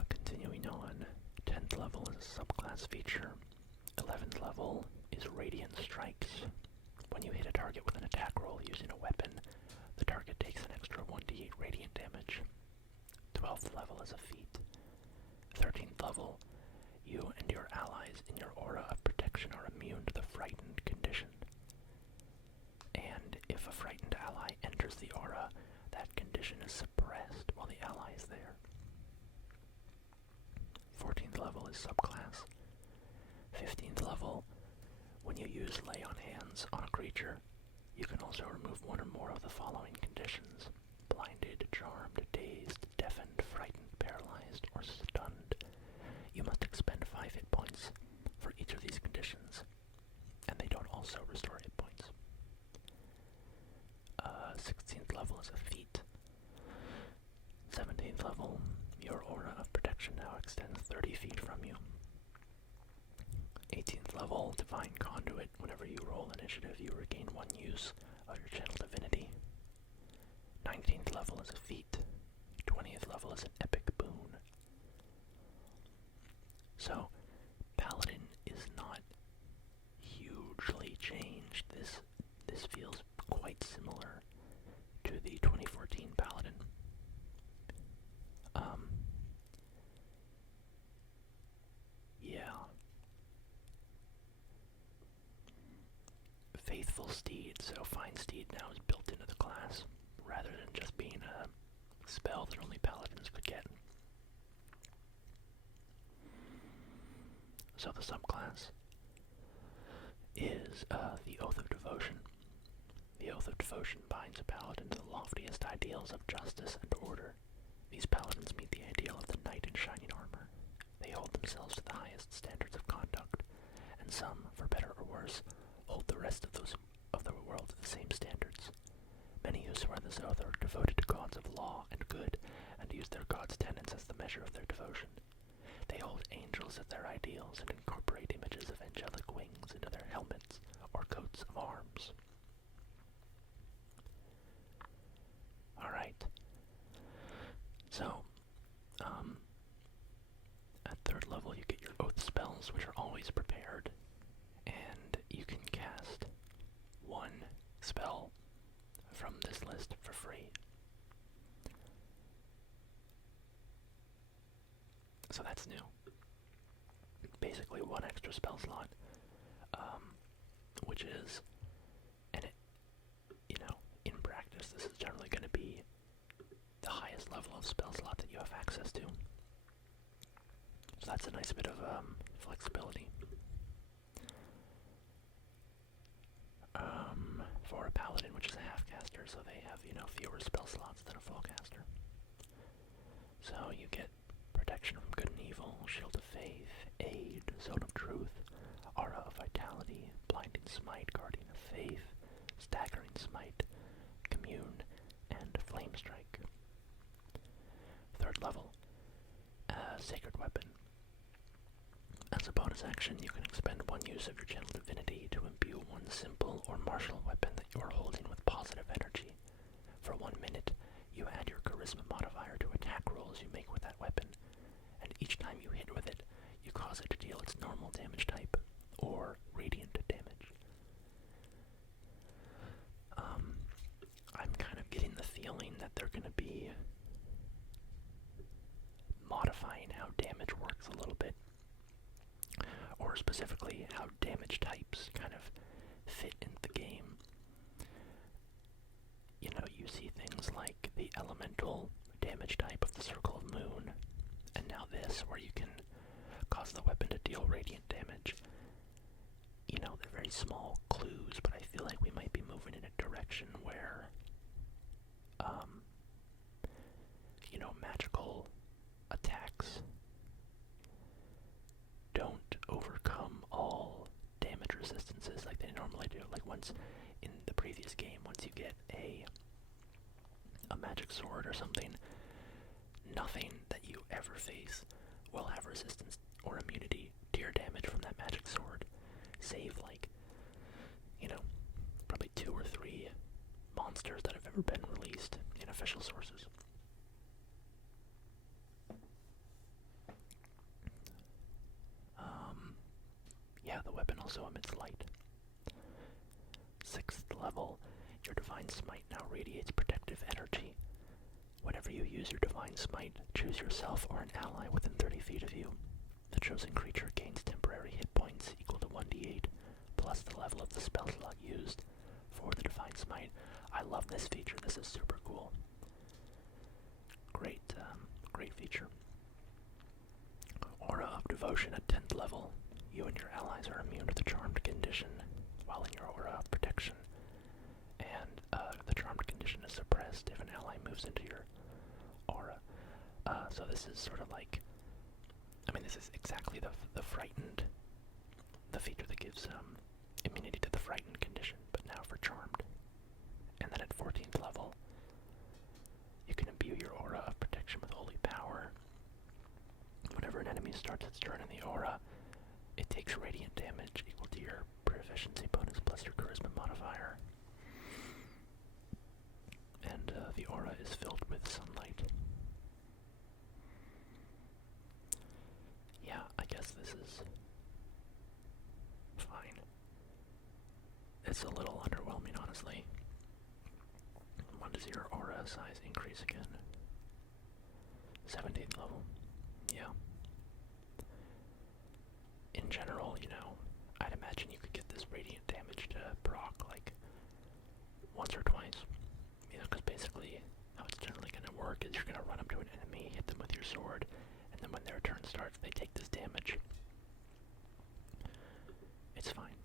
Continuing on, 10th level is a subclass feature. 11th level is Radiant Strikes. When you hit a target with an attack roll using a weapon, the target takes an extra 1d8 radiant damage. 12th level is a feat. 13th level, you and your allies in your aura of protection are immune to the frightened condition. And if a frightened ally enters the aura, that condition is suppressed while the ally is there. 14th level is subclass. 15th level, when you use Lay on Hands on a creature, you can also remove one or more of the following conditions: blinded, charmed, dazed, deafened, frightened, paralyzed, or stunned. You must expend 5 hit points for each of these conditions, and they don't also restore hit points. 16th level is a feat. 17th level, your aura of protection now extends 30 feet from you. 18th level, Divine Conduit. Whenever you roll initiative, you regain 1 use of your channel divinity. 19th level is a feat. 20th level is an epic boon. So, Paladin is not hugely changed. This feels quite similar to the 2014 Paladin. Yeah. Faithful Steed, so Fine Steed now is built into the class, rather than just being a spell that only Paladins could get. So the subclass is the Oath of Devotion. The Oath of Devotion binds a paladin to the loftiest ideals of justice and order. These paladins meet the ideal of the knight in shining armor. They hold themselves to the highest standards of conduct, and some, for better or worse, hold the rest of the world to the same standards. Many who swear this oath are devoted to gods of law and good, and use their gods' tenets as the measure of their devotion. They hold angels as their ideals and incorporate images of angelic wings into their helmets or coats of arms. Alright. So, at 3rd level you get your oath spells, which are always prepared, and you can cast 1 spell from this list for free. So that's new. Basically 1 extra spell slot, which is, and it, you know, in practice this is generally going to be the highest level of spell slot that you have access to. So that's a nice bit of flexibility. For a paladin, which is a half-caster, so they have, you know, fewer spell slots than a full-caster. So you get protection from good and evil, shield of faith, aid, zone of truth, aura of vitality, blinding smite, guardian of faith, staggering smite, commune, and flame strike. Sacred Weapon. As a bonus action, you can expend one use of your Channel Divinity to imbue one simple or martial weapon that you are holding with positive energy. For 1 minute, you add your Charisma modifier to attack rolls you make with that weapon, and each time you hit with it, you cause it to deal its normal damage type, or radiant damage. I'm kind of getting the feeling that they're going to be modifying how damage works a little bit, or specifically how damage types kind of fit into the game. You know, you see things like the elemental damage type of the Circle of Moon, and now this, where you can cause the weapon to deal radiant damage. You know, they're very small clues, but I feel like we might be moving in a direction where, you know, magical attacks don't overcome all damage resistances like they normally do. Like once in the previous game, once you get a magic sword or something, nothing that you ever face will have resistance or immunity to your damage from that magic sword, save like, you know, probably 2 or 3 monsters that have ever been released in official sources. Yeah, the weapon also emits light. 6th level, your Divine Smite now radiates protective energy. Whenever you use your Divine Smite, choose yourself or an ally within 30 feet of you. The chosen creature gains temporary hit points equal to 1d8, plus the level of the spell slot used for the Divine Smite. I love this feature. This is super cool. Great feature. Aura of Devotion at 10th level. You and your allies are immune to the Charmed condition while in your Aura of Protection. And the Charmed condition is suppressed if an ally moves into your aura. So this is sort of like, I mean, this is exactly the Frightened, the feature that gives immunity to the Frightened condition, but now for Charmed. And then at 14th level, you can imbue your Aura of Protection with Holy Power. Whenever an enemy starts its turn in the aura, it takes radiant damage equal to your proficiency bonus plus your charisma modifier. And the aura is filled with sunlight. Yeah, I guess this is fine. It's a little underwhelming, honestly. When does your aura size increase again? 17th level. Yeah. In general, you know, I'd imagine you could get this radiant damage to proc like once or twice. You know, because basically how it's generally going to work is you're going to run up to an enemy, hit them with your sword, and then when their turn starts, they take this damage. It's fine.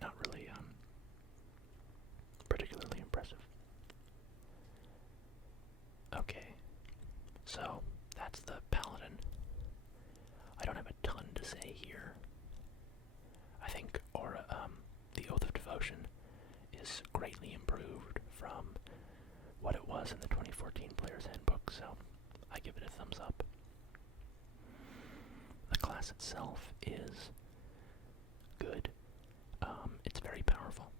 Not really, particularly impressive. Okay, so that's the Paladin. I don't have a ton to say here. I think the Oath of Devotion is greatly improved from what it was in the 2014 Player's Handbook, so I give it a thumbs up. The class itself is good. It's very powerful.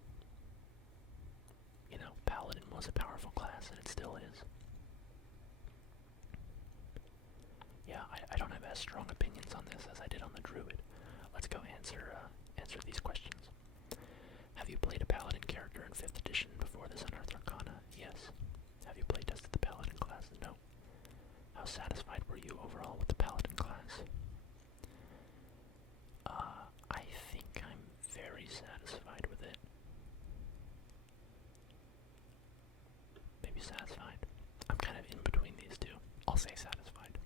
You know, Paladin was a powerful class, and it still is. Yeah, I don't have as strong opinions on this as I did on the Druid. Let's go answer these questions. Have you played a Paladin character in 5th edition before this Unearthed Arcana? Yes. Have you playtested the Paladin class? No. How satisfied were you overall with the Paladin class? I think I'm very satisfied with it. Maybe satisfied. I'm kind of in between these two. I'll say satisfied.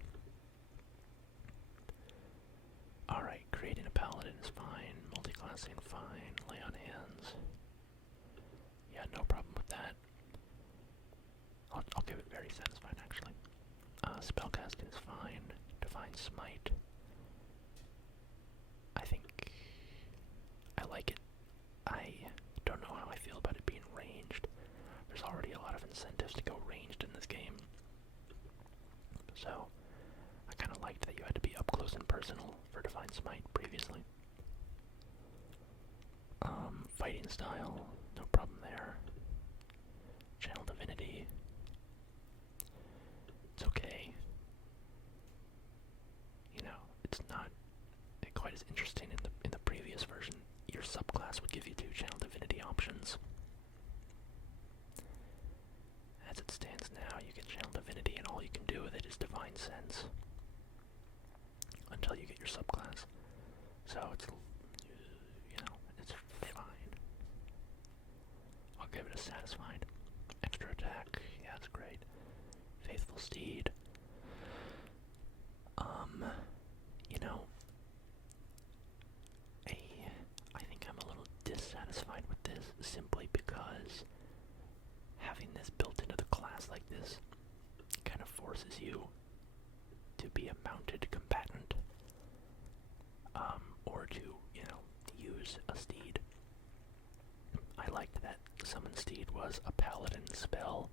Alright, creating a Paladin is fine. Multiclassing, fine. Lay on hands. Yeah, no problem with that. I'll give it very satisfied, actually. Spellcasting is fine. Divine Smite. I think I like it. I don't know how I feel about it being ranged. There's already a lot of incentives to go ranged in this game. So, I kind of liked that you had to be arsenal for Divine Smite previously. Fighting style, no problem there. Channel Divinity, it's okay. You know, it's not quite as interesting in the previous version. Your subclass would give you 2 Channel Divinity options. As it stands now, you get Channel Divinity, and all you can do with it is Divine Sense until you get your subclass. So it's, you know, it's fine. I'll give it a Satisfied. Extra attack, yeah, it's great. Faithful Steed. You know, I think I'm a little dissatisfied with this simply because having this built into the class like this kind of forces you to be a mounted combatant, or to, you know, use a steed. I liked that Summon Steed was a paladin spell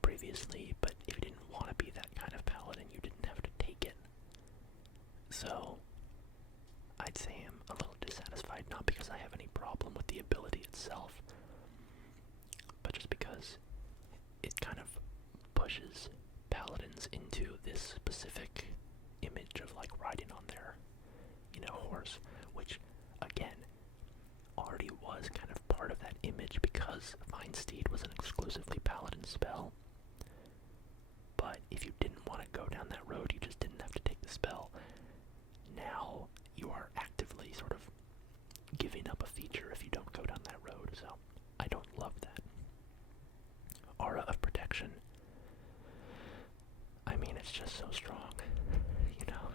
previously, but if you didn't want to be that kind of paladin, you didn't have to take it. So, I'd say I'm a little dissatisfied, not because I have any problem with the ability itself, but just because it kind of pushes paladins into this specific image of like riding on their, you know, horse, which again already was kind of part of that image because Fine Steed was an exclusively paladin spell. But if you didn't want to go down that road, you just didn't have to take the spell. Now you are actively sort of giving up a feature if you don't go down that road, so I don't love that. Aura of Protection. I mean, it's just so strong. You know,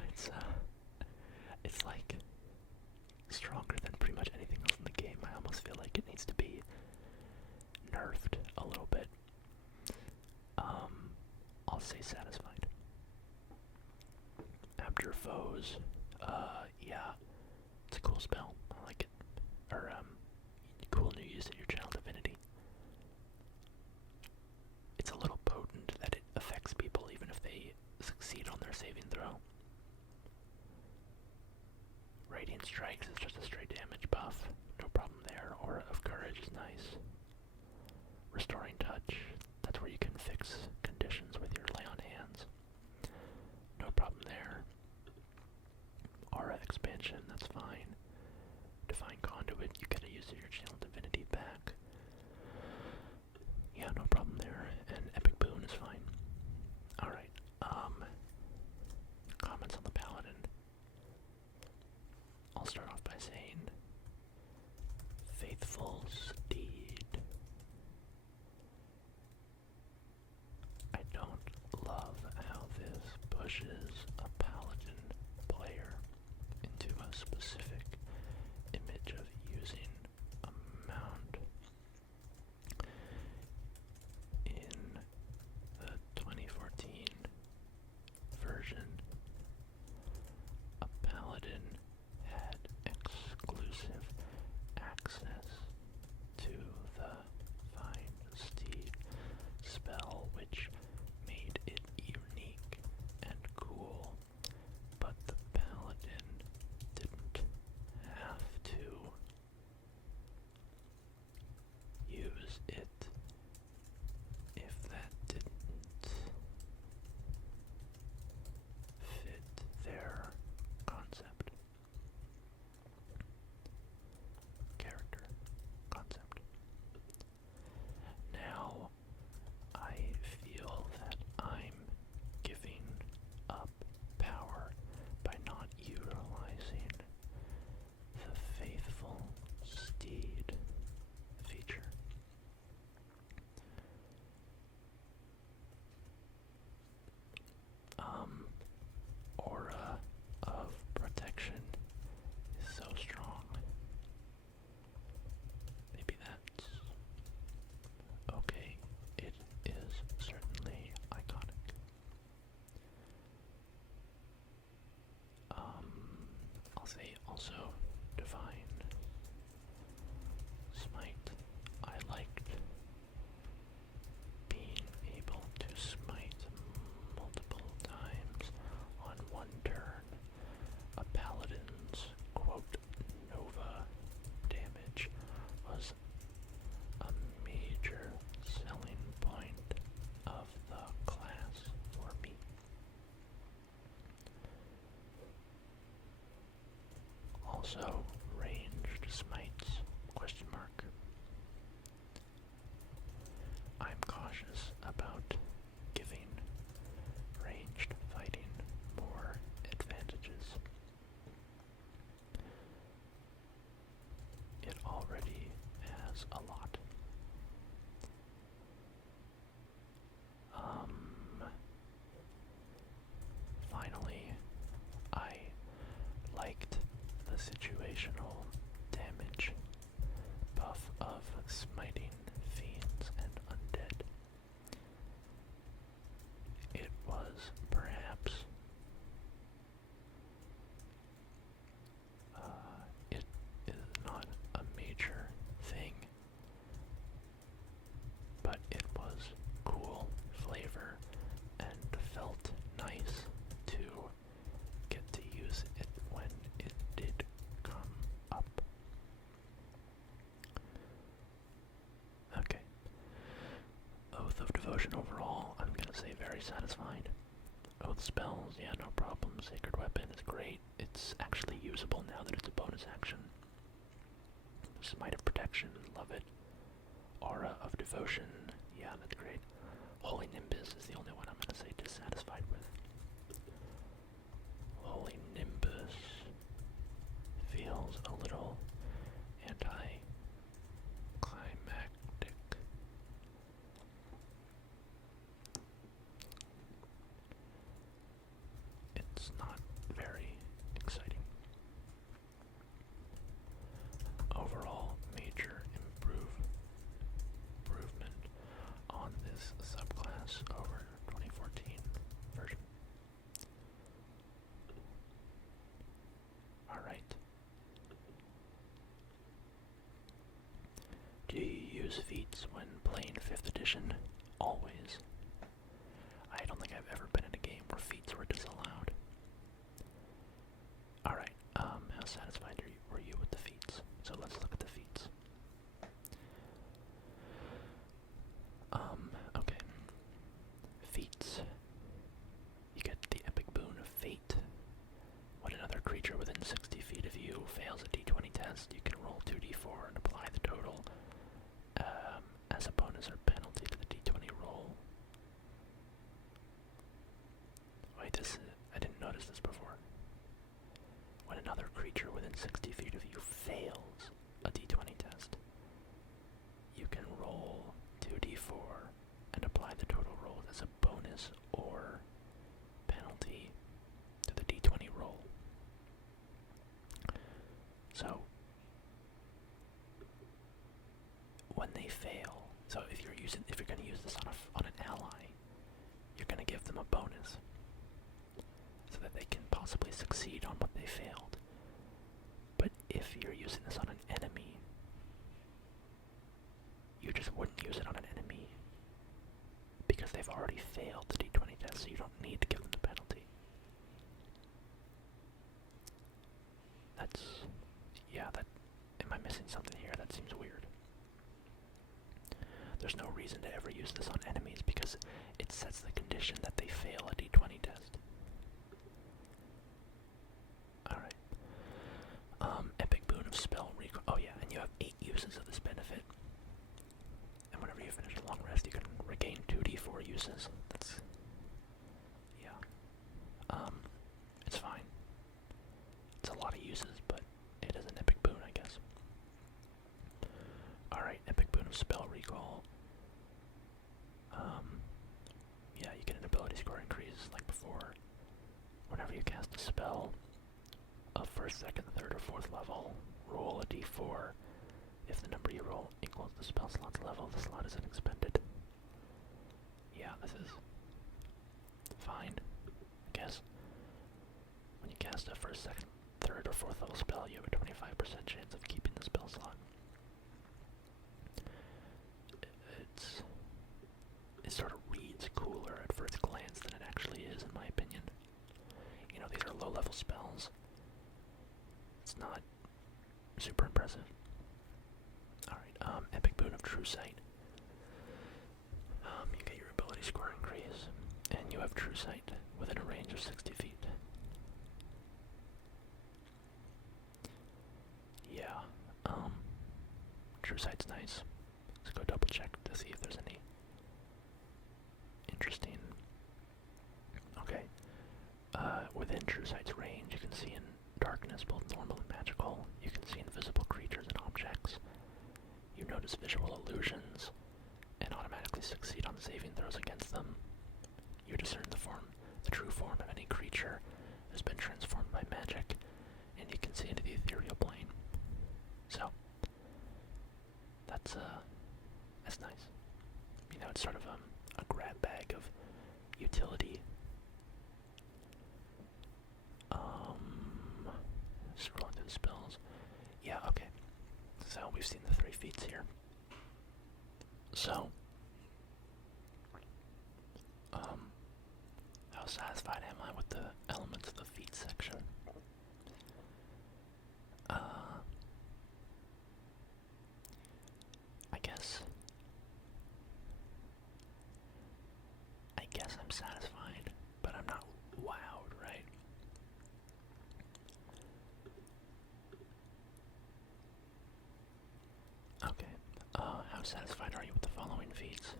it's like stronger than pretty much anything else in the game. I almost feel like it needs to be nerfed a little bit. I'll say Satisfied. Abjure Foes, yeah, it's a cool spell. I like it. Or, cool new use of your Channel Divinity. It's a little potent that it affects people even if they succeed on their saving throw. Radiant Strikes is just a straight damage buff. No problem there. Aura of Courage is nice. Restoring Touch, that's where you can fix conditions with your Lay on Hands. No problem there. Aura Expansion, that's fine. Divine Conduit, you gotta use your Channel Divinity back. Yeah, no problem there. And Epic Boon is fine. Alright, comments on the Paladin. I'll start off by saying Faithful Steed. I don't love how this pushes a paladin player into a specific image of using a mount. In the 2014 version, a paladin had exclusive access to the Fine Steed spell, which made it unique and cool, but the paladin didn't have to use it if that didn't fit their concept. Character concept. Now, I feel that I'm giving up power by not utilizing the Faithful Steed feature. Aura of Protection is so strong. Maybe that's okay. It is certainly iconic. I'll say also Divine Smite. I liked being able to smite multiple times on one turn also ranged smites? Question mark. I'm cautious about giving ranged fighting more advantages. It already has a lot. Finally, I liked the situational damage buff of smiting fiends and undead. It was perhaps it is not a major thing, but it was cool flavor and felt nice to get to use it when it did come up. Okay. Oath of Devotion overall, I'm gonna say very satisfied. Oath spells, yeah, no problem. Sacred Weapon is great. It's actually usable now that it's a bonus action. Smite of Protection, love it. Aura of Devotion, yeah, that's great. Holy Nimbus is the only one I'm gonna say dissatisfied with. Holy Nimbus feels a little anticlimactic. It's not very exciting. Overall, major improvement on this subclass over 2014 version. Alright. Do you use feats when playing 5th edition? Always. I don't think I've ever been in a game where feats were disallowed. Alright, how satisfied were you with the feats? So let's look at the feats. Okay. Feats. You get the epic boon of Fate. When another creature within 60 feet of you fails a d20 test, you can roll 2d4 and apply the total as a bonus or penalty to the d20 roll. Wait, I didn't notice this before. When another creature within 60 feet of you fails a d20 test, you can roll 2d4 and apply the total roll as a bonus or penalty to the d20 roll. So, when they fail, so if you're going to use this on an ally, you're going to give them a bonus so that they can possibly succeed on what they failed. But if you're using this on an enemy, you just wouldn't use it on an enemy because they've already failed the d20 test, so you don't need to give them the penalty. Am I missing something here? That seems weird. There's no reason to ever use this on enemies because it sets the condition that they fail a d20 test. Alright. Epic Boon of Spell Recall. Oh yeah, and you have 8 uses of this benefit. And whenever you finish a long rest, you can regain 2d4 uses. Yeah. It's fine. It's a lot of uses, but it is an epic boon, I guess. Alright, Epic Boon of Spell Recall. Yeah, you get an ability score increase like before. Whenever you cast a spell of 1st, 2nd, 3rd, or 4th level, roll a d4. If the number you roll equals the spell slot's level, the slot isn't expended. Yeah, this is fine, I guess. When you cast a 1st, 2nd, 3rd, or 4th level spell, you have a 25% chance of keeping the spell slot. It sort of reads cooler at first glance than it actually is, in my opinion. You know, these are low-level spells. It's not super impressive. Alright, Epic Boon of True Sight. You get your ability score increase, and you have True Sight within a range of 60 feet. True Sight's nice. Let's go double check to see if there's any interesting. Okay. Within True Sight's range, you can see in darkness, both normal and magical. You can see invisible creatures and objects. You notice visual illusions and automatically succeed on saving throws against them. You discern the true form of any creature has been transformed by magic, and you can see into the ethereal plane. So, that's nice. You know, it's sort of a grab bag of utility. Scrolling through the spells. Yeah, okay. So we've seen the 3 feats here. So, how satisfied am I with the elements of the feat section? I guess I'm satisfied, but I'm not wowed, right? Okay. How satisfied are you with the following feats?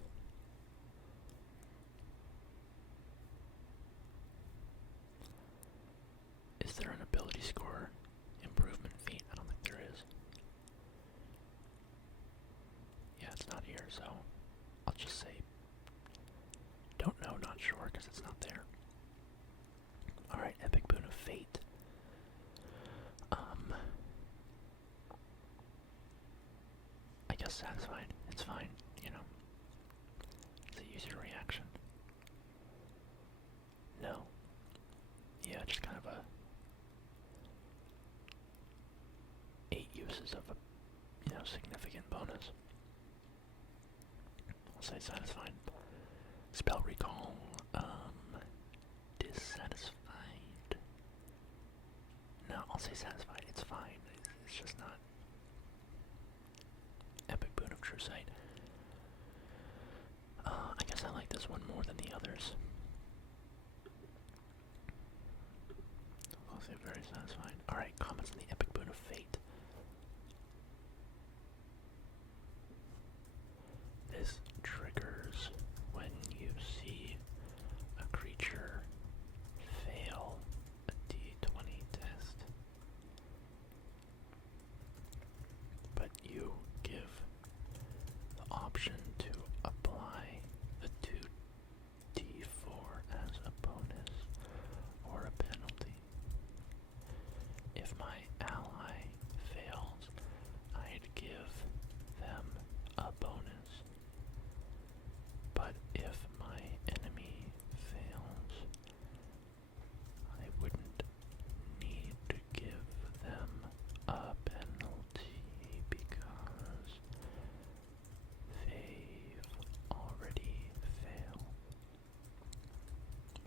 Is there an ability score improvement feat? I don't think there is. Yeah, it's not here, so I'll just say don't know, not sure, because it's not there. Alright, Epic Boon of Fate. I guess satisfied. It's fine, you know. It's a user reaction. No. Yeah, just kind of a 8 uses of a, significant bonus. I'll say satisfied. Spell recall, dissatisfied. No, I'll say satisfied. It's fine. It's just not. Epic Boon of True Sight. I guess I like this one more than the others. I'll say very satisfied. Alright, comments on the Epic Boon of Fate. This triggers when you see a creature fail a D20 test, but you give the option to apply the 2d4 as a bonus or a penalty. If my ally fails, I'd give them a bonus. But if my enemy fails, I wouldn't need to give them a penalty because they've already failed.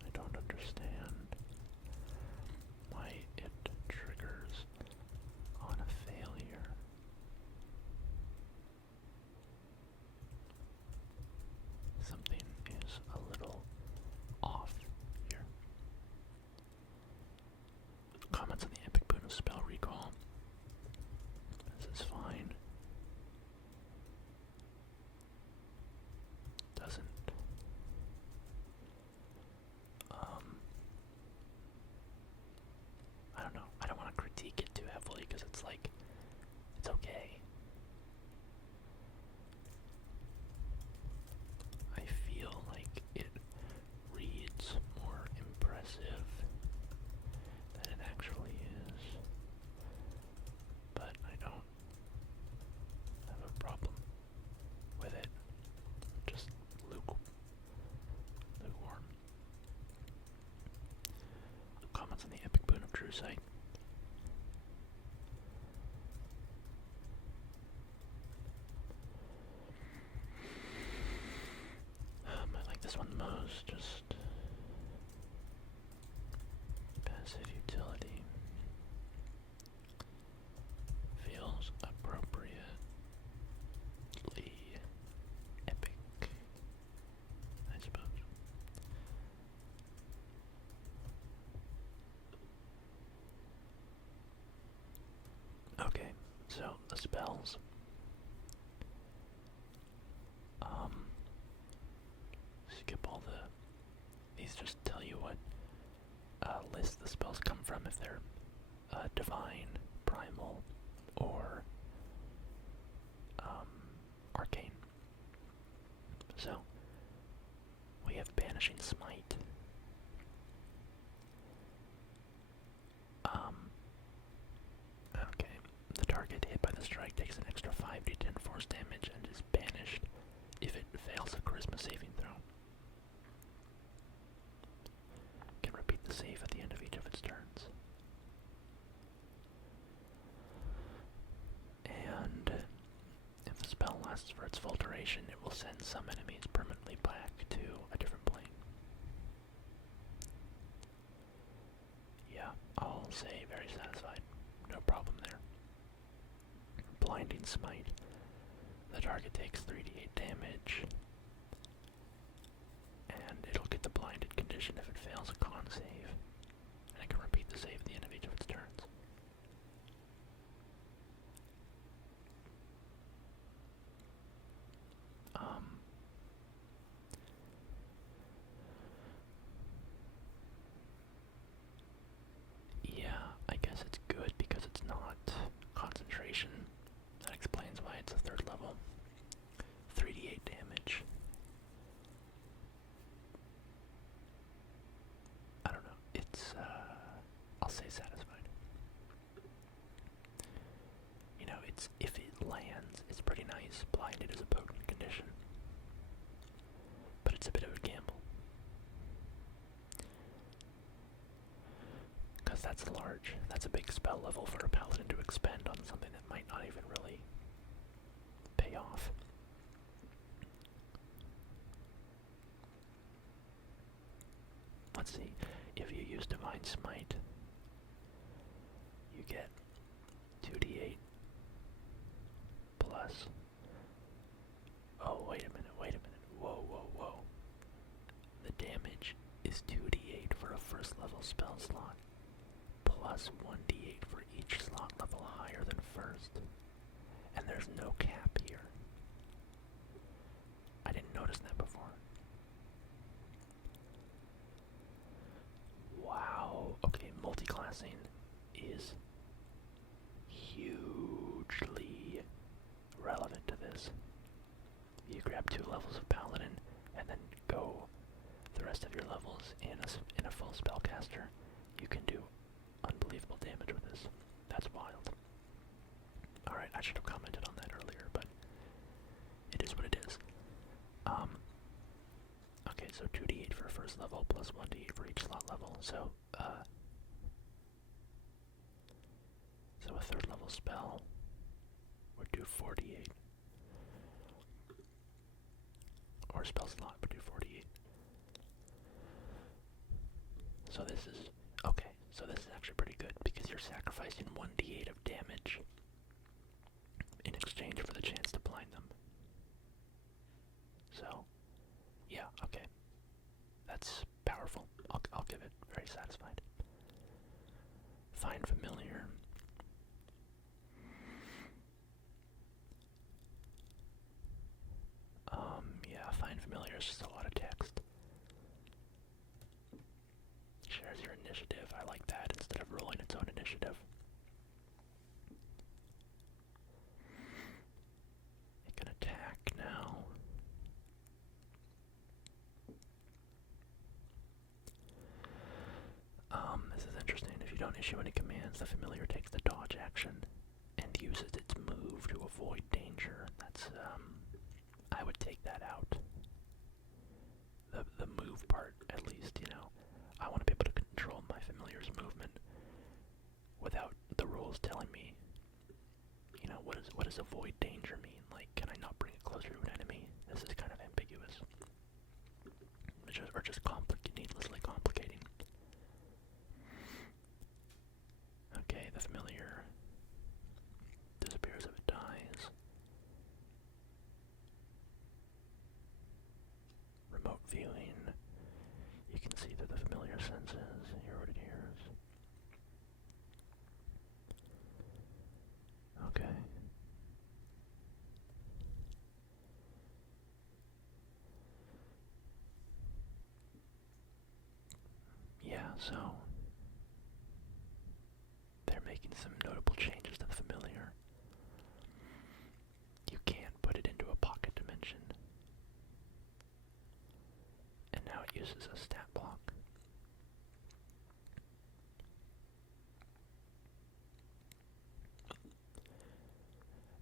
I don't understand why it triggers on a failure. Something is a little off here. Comments on the Epic Boon of Spell Recall. This is fine. Doesn't. I don't know. I don't want to critique it too heavily because it's like, it's okay. I feel like it reads more impressive than it actually is, but I don't have a problem with it. Just lukewarm. Comments on the Epic Boon of True Sight. I like this one the most, just passive utility. Feels appropriately epic, I suppose. Okay, so the spells. list the spells come from, if they're divine, primal, or arcane. So, we have Banishing Smite. Okay. The target hit by the strike takes an extra 5d10 force damage and is banished if it fails a charisma saving throw. Can repeat the save at the end of each of its turns. And if the spell lasts for its full duration, it will send some enemies permanently back to a different plane. Yeah, I'll say very satisfied. No problem there. Blinding Smite. The target takes 3d8 damage, and it'll get the blinded condition if it fails a con save, and it can repeat the save at the end of each of its turns. Yeah, I guess it's good because it's not concentration. That explains why it's a 3rd level. 3d8 damage. I don't know. It's, I'll say satisfied. You know, if it lands, it's pretty nice. Blinded is a potent condition. But it's a bit of a gamble. Because that's large. That's a big spell level for a paladin to expend on something that might not even really pay off. Let's see. If you use Divine Smite, you get 2d8 plus. Oh, wait a minute. Whoa. The damage is 2d8 for a 1st level spell slot, plus 1d8 for each slot level higher than 1st. And there's no cap here. I didn't notice that before. Wow. Okay, multiclassing is hugely relevant to this. You grab 2 levels of Paladin and then go the rest of your levels in a full spellcaster. You can do unbelievable damage with this. That's wild. Alright, I should have commented on that earlier, but it is what it is. Okay, so 2d8 for a 1st level, plus 1d8 for each slot level, so a 3rd level spell would do 4d8. Or a spell slot would do 4d8. So this is, okay, so this is actually pretty good, because you're sacrificing 1d8 of damage in exchange for the chance to blind them. So, yeah, okay. That's powerful. I'll give it very satisfied. Find Familiar. Yeah, Find Familiar is just a lot of text. Shares your initiative. I like that instead of rolling its own initiative. It can attack now. This is interesting. If you don't issue any commands, the familiar takes the dodge action and uses its move to avoid danger. That's, I would take that out. The move part, at least, you know. I want to be able to control my familiar's movement without the rules telling me, you know, what does avoid danger mean? Like, can I not bring it closer to an enemy? This is kind of ambiguous. Or just needlessly complicating. Okay, the familiar disappears if it dies. Remote viewing. You can see through the familiar senses, hear what it hears. Okay. Yeah, so this is a stat block.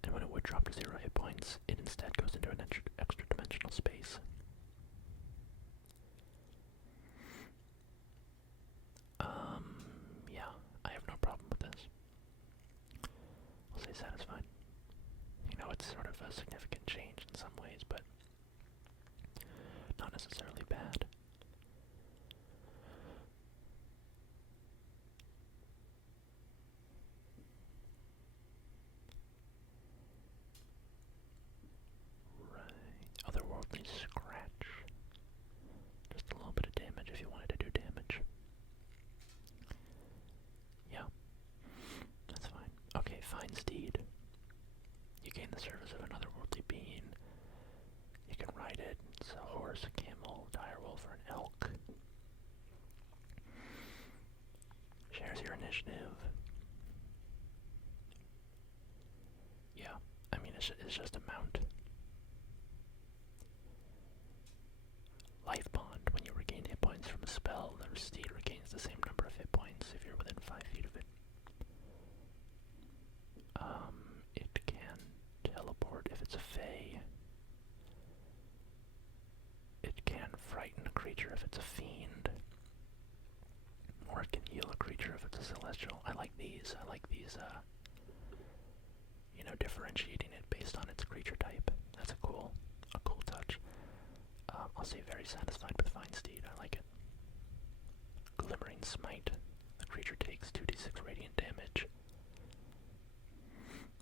And when it would drop to 0 hit points, it instead goes into an extra dimensional space. Yeah, I have no problem with this. I'll say satisfied. You know, it's sort of a significant change in some ways, but not necessarily bad. Right. Otherworldly scratch. Just a little bit of damage if you wanted to do damage. Yeah. That's fine. Okay, Fine Steed. You gain the service of another worldly being. You can ride it. It's a horse, a camel, direwolf, or an elk. Shares your initiative. Yeah, I mean, it's just a mount. Life Bond. When you regain hit points from a spell, the steed regains the same number of hit points if you're within 5 feet of it. It can teleport if it's a fae. It can frighten a creature if it's a fiend. Or it can heal a creature if it's a celestial. I like these, you know, differentiating it based on its creature type. That's a cool touch. I'll say very satisfied with Fine Steed. I like it. Glimmering Smite. The creature takes 2d6 radiant damage.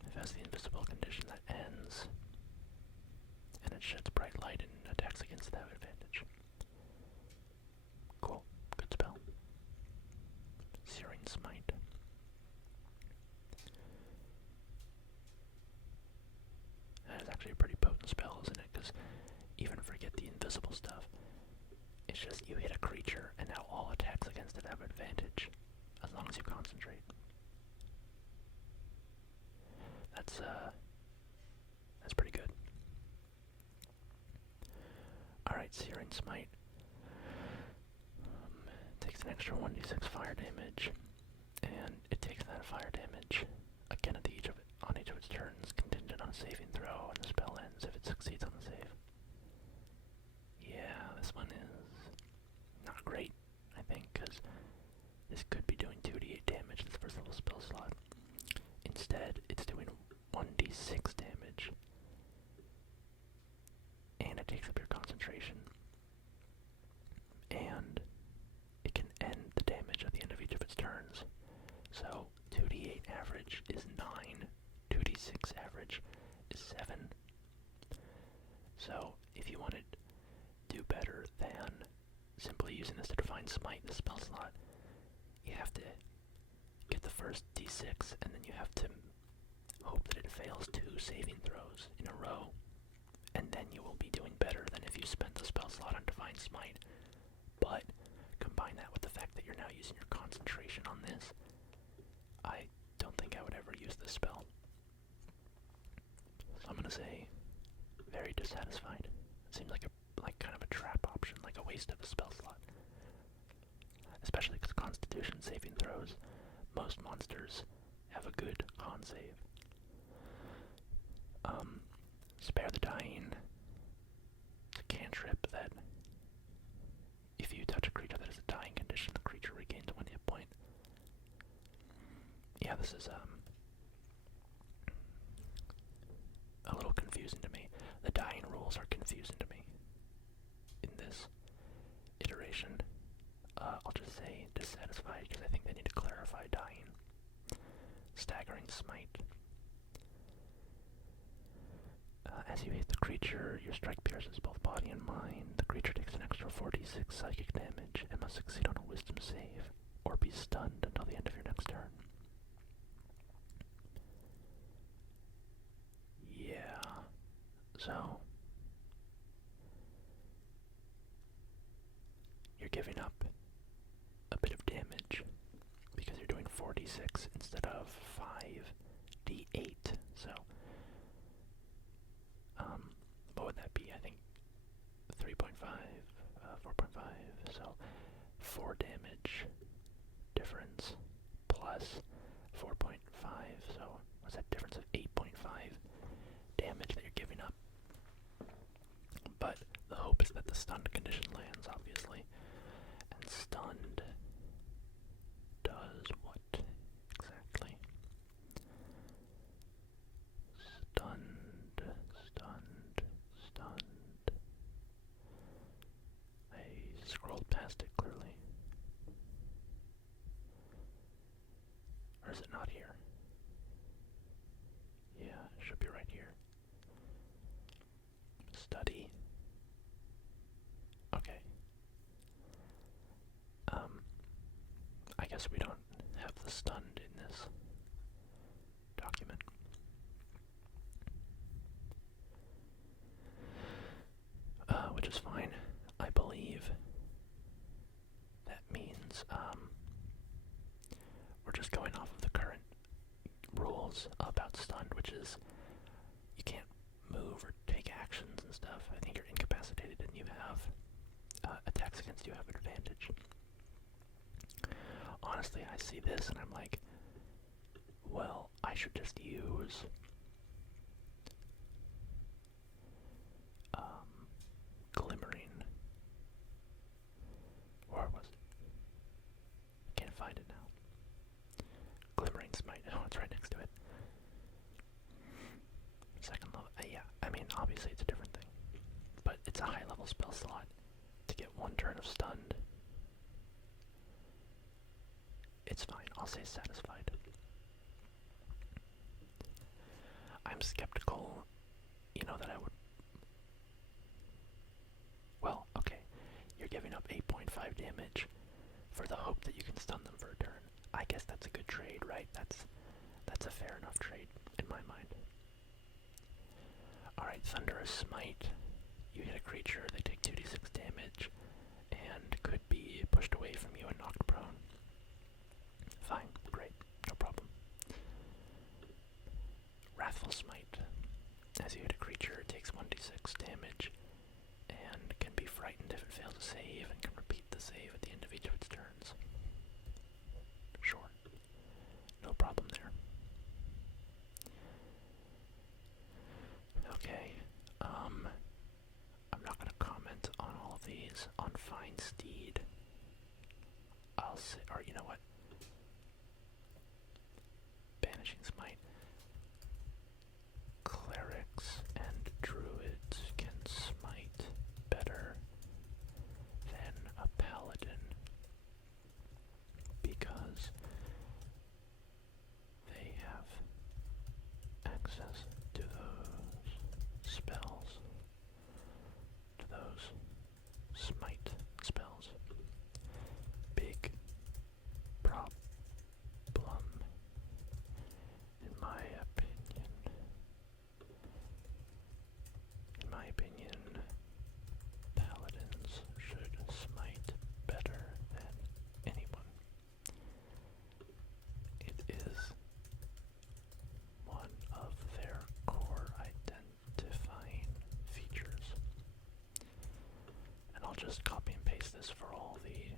It has the invisible condition that ends, and it sheds bright light and attacks against that advantage. Cool. Good spell. Searing Smite. That is actually a pretty potent spell, isn't it? Because even forget the invisible stuff. It's just you hit a creature, and now all attacks against it have advantage, as long as you concentrate. That's pretty good. Alright, Searing Smite. Takes an extra 1d6 fire damage, and it takes that fire damage again on each of its turns, contingent on a saving throw, and the spell ends if it succeeds on the save. Yeah, this one is not great, I think, because this could be doing 2d8 damage in its first level spell slot. Instead, it's doing 1d6 damage, and it takes up your concentration, and it can end the damage at the end of each of its turns. So 2d8 average is 9, 2d6 average is 7. So if you want to do better than simply using this to define Smite, the spell slot, you have to get the first d6, and then you have to hope that it fails 2 saving throws in a row, and then you will be doing better than if you spent the spell slot on Divine Smite. But combine that with the fact that you're now using your concentration on this, I don't think I would ever use this spell. So I'm gonna say very dissatisfied. It seems like kind of a trap option, like a waste of a spell slot. Especially because Constitution saving throws, most monsters have a good con save. Spare the Dying. It's a cantrip that if you touch a creature that has a dying condition, the creature regains 1 hit point. Yeah, this is a little confusing to me. The dying rules are confusing to me in this iteration. I'll just say dissatisfied because I think they need to clarify dying. Staggering Smite. As you hit the creature, your strike pierces both body and mind. The creature takes an extra 4d6 psychic damage and must succeed on a wisdom save, or be stunned until the end of your next turn. Yeah, so you're giving up a bit of damage because you're doing 4d6 instead of 5d8, so what would that be? I think 3.5, 4.5, 4 damage difference plus 4.5, so what's that difference of 8.5 damage that you're giving up? But the hope is that the stunned condition lands, obviously. And stunned does what exactly? Stunned. I scrolled past it clearly. Or is it not here? Yeah, it should be right here. Study. Okay. I guess we don't have the stunned in this document. Which is fine. I believe that means, we're just going off of the current rules about stunned, which is you can't move or take actions and stuff. I think you're incapacitated and you have attacks against you have advantage. Honestly, I see this and I'm like, well, I should just use glimmering. Where was it? Can't find it now. Glimmering smite. Oh, it's right next to it. Second level. Yeah, I mean, obviously it's a different thing. But it's a high level spell slot to get 1 turn of stunned. It's fine. I'll say satisfied. I'm skeptical, that I would... Well, okay. You're giving up 8.5 damage for the hope that you can stun them for a turn. I guess that's a good trade, right? That's a fair enough trade in my mind. Alright, Thunderous Smite. You hit a creature, they take 2d6 damage, and could be pushed away from you and knocked prone. Fine, great, no problem. Wrathful Smite. As you hit a creature, it takes 1d6 damage, and can be frightened if it fails to save, and can repeat the save at the end of each of its turns. Sure. No problem there. Okay. I'm not going to comment on all of these. On Fine Steed, I'll say, or you know what? Banishing Smite. Clerics and druids can smite better than a paladin because they have access to those spells, to those smite spells. Big problem, in my opinion. In my opinion, paladins should smite better than anyone. It is one of their core identifying features. And I'll just copy and paste this for all the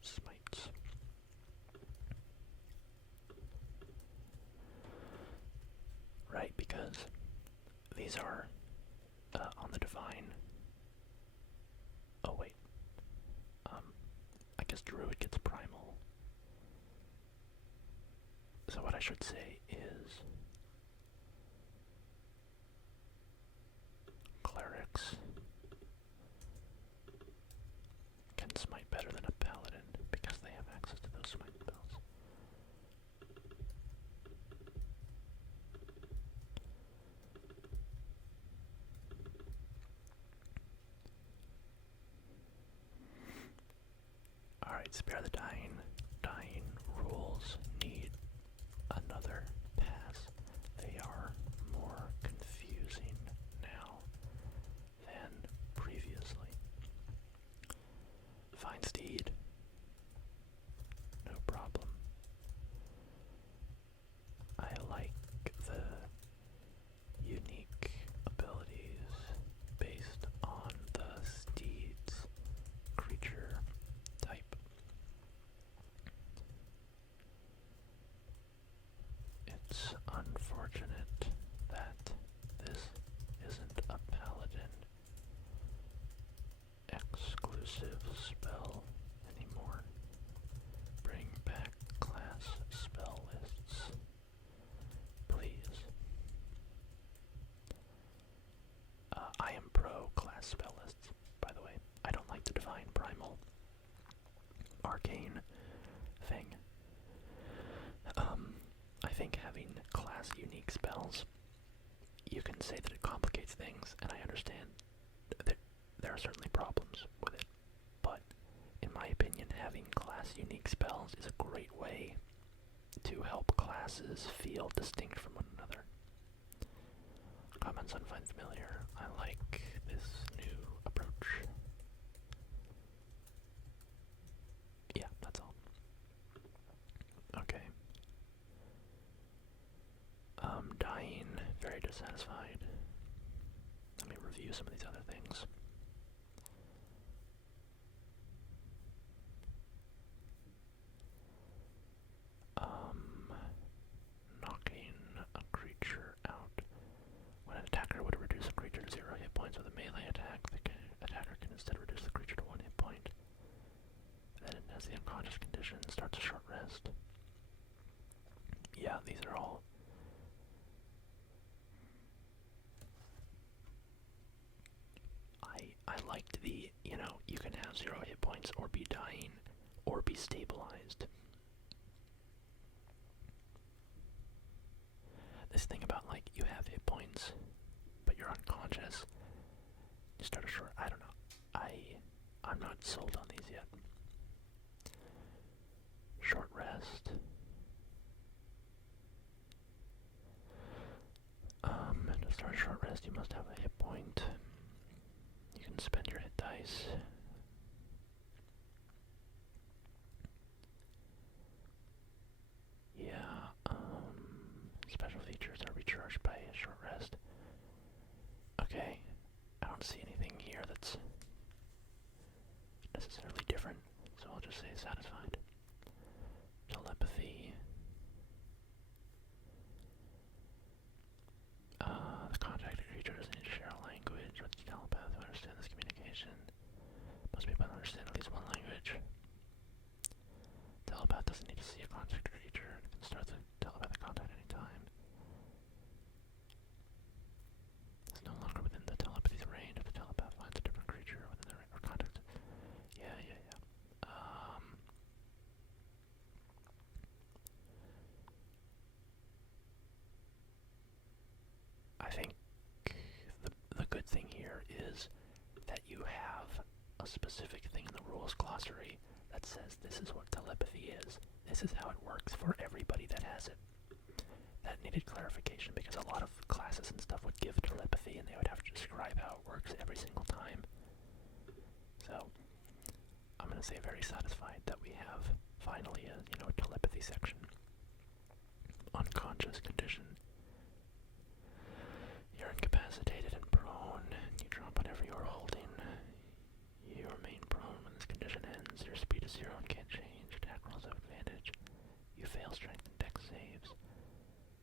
smites. Right, because these are on the divine. Oh wait. I guess Druid gets primal. So what I should say is clerics can smite better than a paladin because they have access to those smite spells. Alright, Spare the Dying. Dying rules need another pass. They are more confusing now than previously. Fine Steed. No problem. I like the unique abilities based on the steed's creature type. unfortunate that this isn't a Paladin exclusive spell anymore. Bring back class spell lists, please. I am pro class spell lists, by the way. I don't like the divine primal arcane thing. I think having class unique spells, you can say that it complicates things, and I understand that there are certainly problems with it, but in my opinion, having class unique spells is a great way to help classes feel distinct from one another. Comments on Find Familiar. I like this new approach. Yeah, that's all. Okay. Dying, very dissatisfied. Let me review some of these other things. Knocking a creature out. When an attacker would reduce a creature to 0 hit points with a melee attack, the attacker can instead reduce the creature to 1 hit point. Then it has the unconscious condition, starts a short rest. Yeah, these are all... I liked the, you can have 0 hit points or be dying or be stabilized. This thing about, like, you have hit points, but you're unconscious. You start a short... I don't know. I'm not sold on these yet. Short rest. To start a short rest, you must have a hit point. You can spend your hit dice. Yeah, special features are recharged by a short rest. Okay, I don't see anything here that's necessarily different, so I'll just say satisfied. Telepathy. The contacted creature doesn't need to share a language with the telepath to understand this communication. Most people understand at least one language. Telepath doesn't need to see a contacted creature. It can start the telepathic contact anytime. It's no longer within the telepathy's range if the telepath finds a different creature within the range or contact. Yeah. I think the good thing here is that you have a specific thing in the rules glossary that says this is what telepathy is. This is how it works for everybody that has it. That needed clarification because a lot of classes and stuff would give telepathy and they would have to describe how it works every single time. So I'm going to say very satisfied that we have finally a telepathy section. Unconscious condition. You're incapacitated and prone. You drop whatever you're holding. You remain prone when this condition ends. Your speed is 0 and can't change. Attack rolls have advantage. You fail strength and dex saves.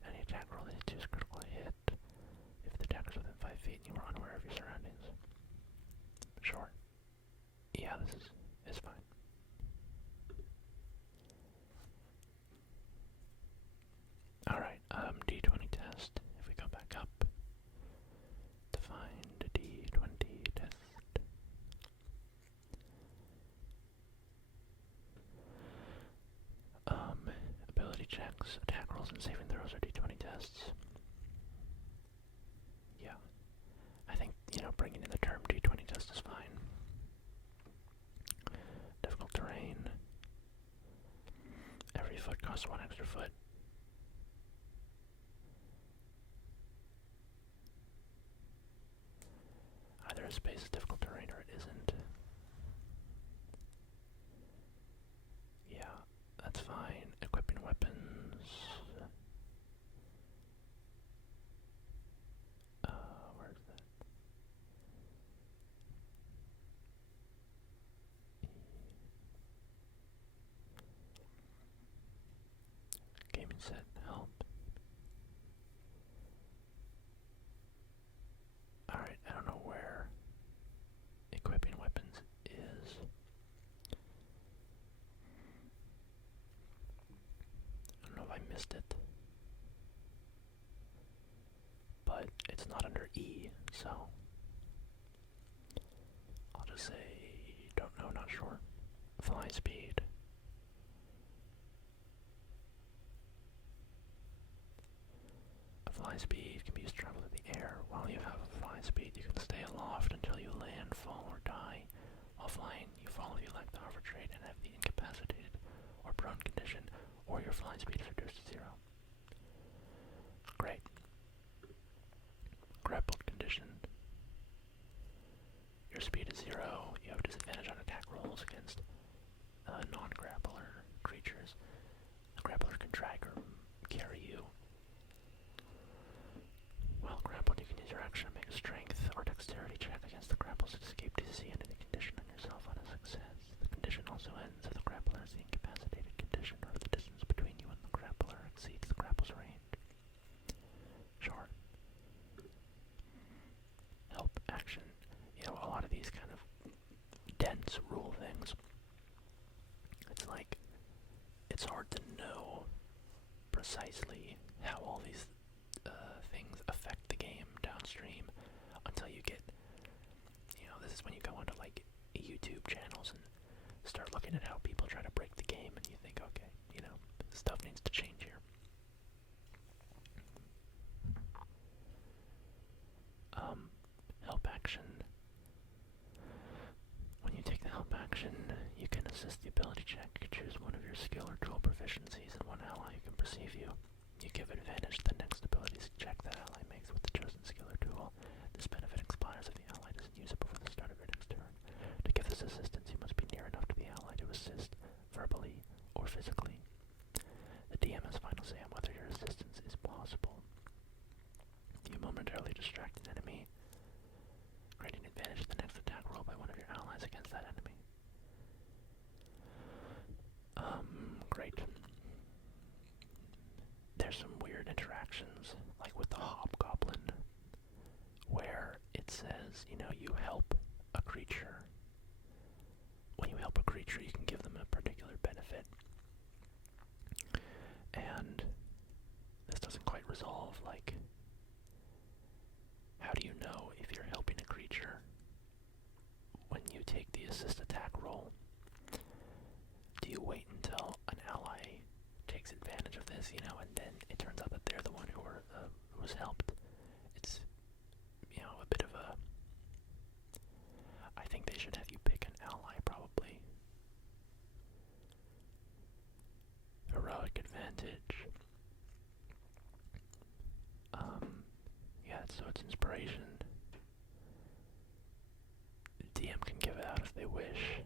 Any attack roll that hits you is critical hit. If the attacker's within 5 feet and you are unaware of your surroundings. Sure. Yeah, this is fine. Alright, D20 test. If we go back up to find a D20 test. Ability checks, attack rolls, and saving throws are D20 tests. Yeah. I think, bringing in the term D20 test is fine. Difficult terrain. Every foot costs 1 extra foot. Either a space is difficult terrain or it isn't. Yeah, that's fine. Equipping weapons. Where's that? Gaming set, help. missed it. But it's not under E, so I'll just say don't know, not sure. Fly speed. A fly speed can be used to travel in the air. While you have a fly speed, you can stay aloft until you land, fall, or die. While flying, you fall if you lack the hover trait and have the incapacitated or prone condition, or your flying speed is reduced to 0. Great. Grappled condition. Your speed is 0. You have disadvantage on attack rolls against non-grappler creatures. A grappler can drag or carry you. While grappled, you can use your action to make a strength or dexterity check against the grapple's escape DC and any condition on yourself on a success. The condition also ends if the grappler is the incapacitated condition or if the distance between you and the grappler exceeds the grapple's range. Sure. Help action. You know, a lot of these kind of dense rule things, it's like, it's hard to know precisely how all these things affect the game downstream until you get, this is when you go onto like YouTube channels and start looking at how people try to break the game and you think, okay, stuff needs to change here. Help action. When you take the help action, you can assist the ability check. Choose one of your skill or tool proficiencies and one ally who can perceive you. You give advantage to the next ability check that ally makes with the chosen skill or tool. This benefit expires if the ally doesn't use it before the start of your next turn. To give this assistance, you must be near enough to the ally to assist, verbally or physically. The DM has final say on whether your assistance is possible. You momentarily distract an enemy, granting advantage to the next attack roll by one of your allies against that enemy. Great. There's some weird interactions, like with the Hobgoblin, where it says, you help a creature. When you help a creature, you can give them a particular benefit. And this doesn't quite resolve, like, how do you know if you're helping a creature when you take the assist attack roll? Do you wait until an ally takes advantage of this, and then it turns out that they're the one who was helped? It's, a bit of a... I think they should have you pick an ally, probably. Heroic advantage. Yeah, so it's inspiration. The DM can give it out if they wish,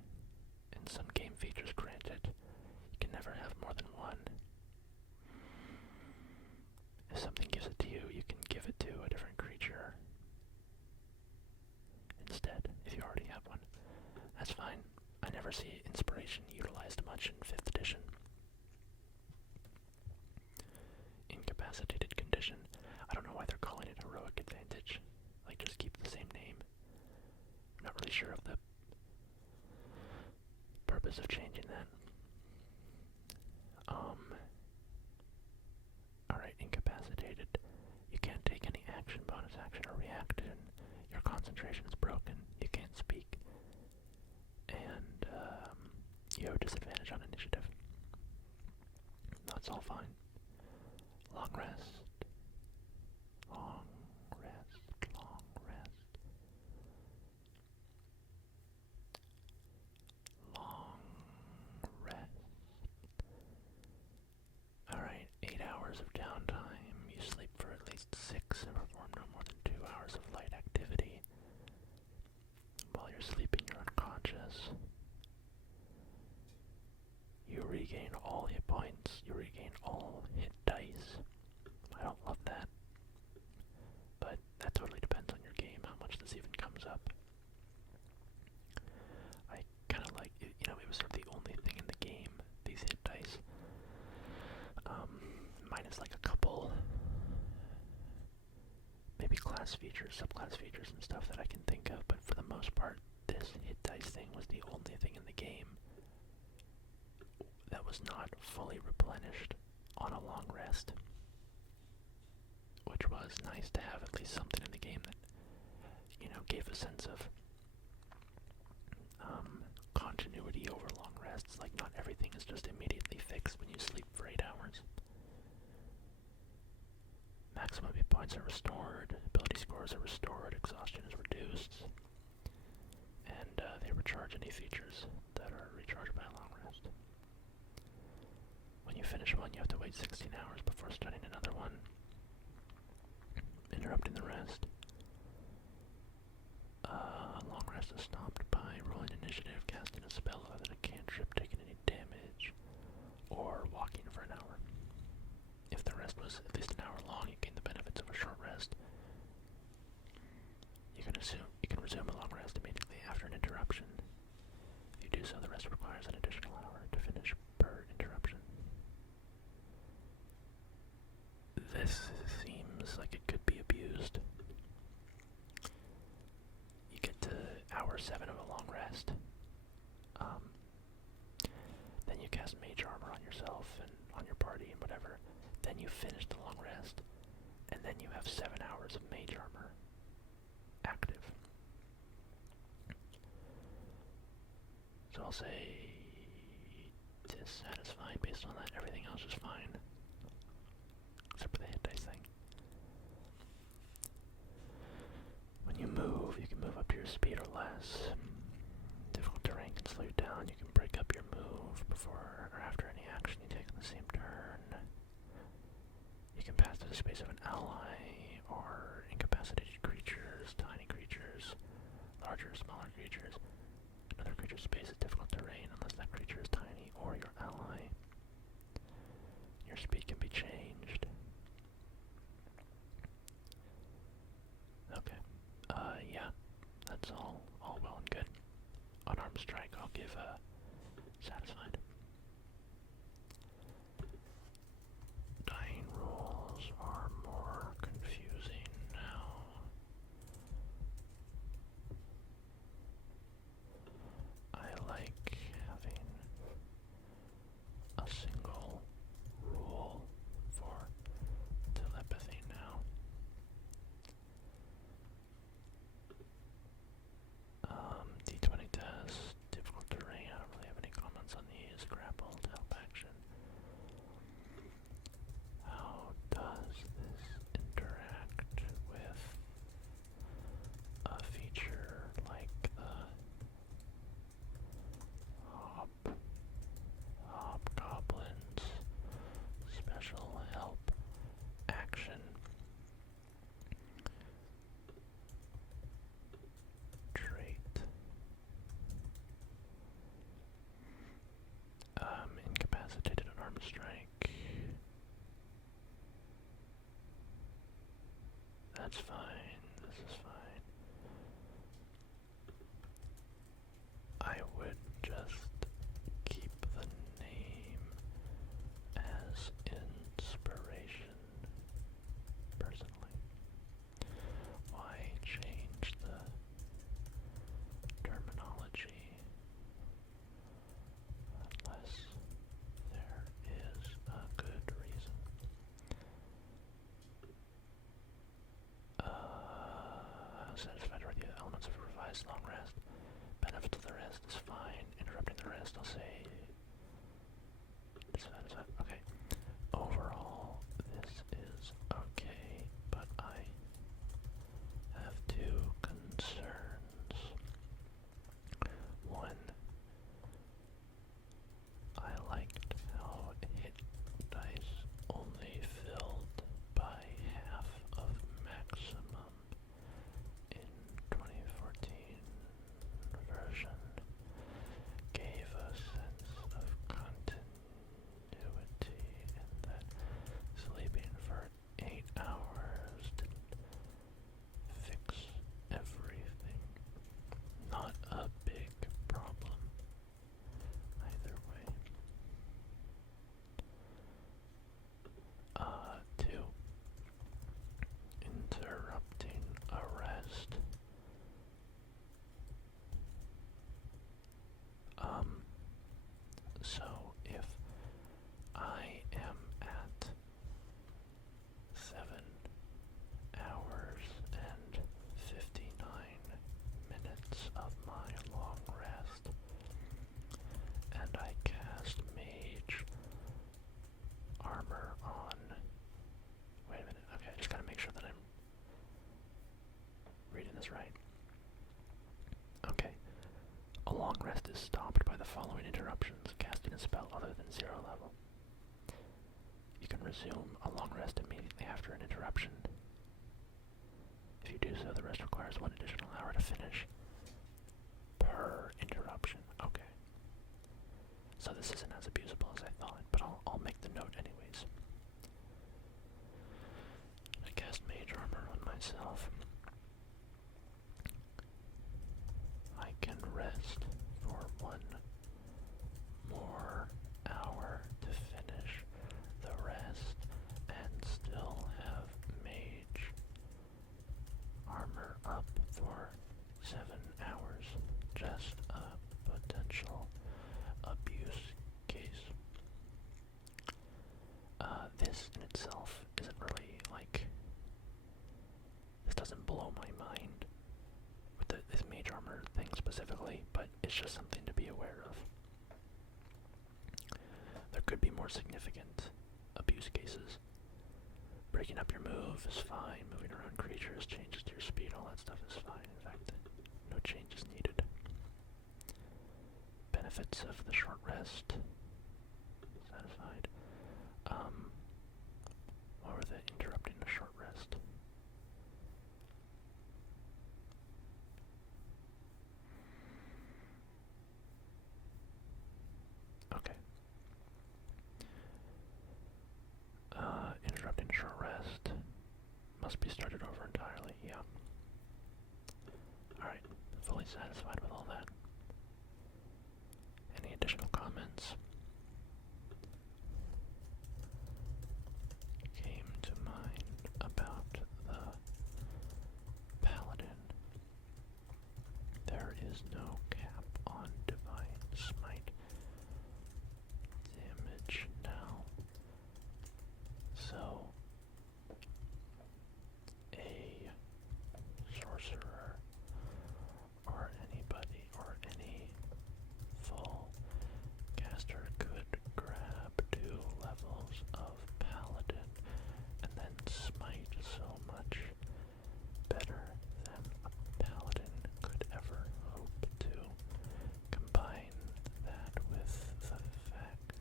and some game features grant it. You can never have more than one. If something gives it to you, you can give it to a different creature instead, if you already have one. That's fine. I never see inspiration utilized much in 5th edition. Incapacitated condition. I don't know why they're calling it heroic advantage. Like, just keep the same name. I'm not really sure of the purpose of changing that. Alright, incapacitated. You can't take any action, bonus action, or reaction. Your concentration is broken. You can't speak. And, you have a disadvantage on initiative. That's all fine. Long rest. Long rest. Long rest. Long rest. Alright, 8 hours of downtime. You sleep for at least 6 and perform no more than 2 hours of light activity. While you're sleeping, you're unconscious. You regain all hit points. You regain all hit dice. I don't love that. But that totally depends on your game, how much this even comes up. I kind of like, it was sort of the only thing in the game, these hit dice. Minus like a couple, maybe class features, subclass features and stuff that I can think of, but for the most part, this hit dice thing was the only thing in the game that was not fully replenished on a long rest. rest, which was nice to have at least something in the game that, gave a sense of continuity over long rests. Like, not everything is just immediately fixed when you sleep for 8 hours. Maximum hit points are restored, ability scores are restored, exhaustion is reduced, and they recharge any features that are recharged by a long rest. When you finish one, you have to wait 16 hours before starting another one, interrupting the rest. Long rest is stopped by rolling initiative, casting a spell other than a cantrip, taking any damage, or walking for an hour. If the rest was at least an hour long, you gain the benefits of a short rest. You can resume a long rest immediately after an interruption. If you do so, the rest requires an additional hour to finish per interruption. This seems like it could be abused. You get to hour 7 of a long rest. Then you cast mage armor on yourself and on your party and whatever. Then you finish the long rest, and then you have 7 hours of mage armor active. So I'll say dissatisfied based on that. Everything else is fine, except for the hit dice thing. When you move, you can move up to your speed or less. Difficult terrain can slow you down. You can break up your move before or after any action you take on the same turn. You can pass through the space of an ally or incapacitated creatures, tiny creatures, larger or smaller creatures. Another creature's space is difficult terrain unless that creature is tiny or your ally. Your speed can be changed. Okay. Yeah. That's all well and good. Unarmed strike, I'll give satisfied. Dying rules are more confusing now. I like having a single rule for telepathy now. D20 test, difficult terrain. I don't really have any comments on these. Grappled, help action. How does this interact with a feature like the hobgoblins special help action trait? Incapacitated unarmed strike. That's fine. This is fine. I would just keep the name as inspiration, personally. Why change the terminology unless there is a good reason? Satisfied with the elements of a revised long rest. Benefit of the rest is fine. Interrupting the rest, I'll say dissatisfied. Okay. Overall, this is okay, but I have 2 concerns. One, I liked how hit dice only filled by half of maximum in resume a long rest immediately after an interruption. If you do so, the rest requires 1 additional hour to finish per interruption. Okay. So this isn't as abusable as I thought, but I'll make the note anyways. I cast Mage Armor on myself. I can rest for 1 more hour to finish the rest and still have Mage Armor up for 7 hours. Just a potential abuse case. This in itself isn't really like, this doesn't blow my mind with this Mage Armor thing specifically, but it's just something to be aware of. There could be more significant abuse cases. Breaking up your move is fine. Moving around creatures, changes to your speed, all that stuff is fine. In fact, no changes needed. Benefits of the short rest. Satisfied. Why were they interrupting the short rest? Okay. Interrupting a short rest. Must be started over entirely, yeah. Alright, fully satisfied with all that. Any additional comments? Came to mind about the Paladin. There is no cap on Divine Smite damage now. So, a sorcerer or anybody or any full caster could grab 2 levels of Paladin and then smite so much better than a Paladin could ever hope to. Combine that with the fact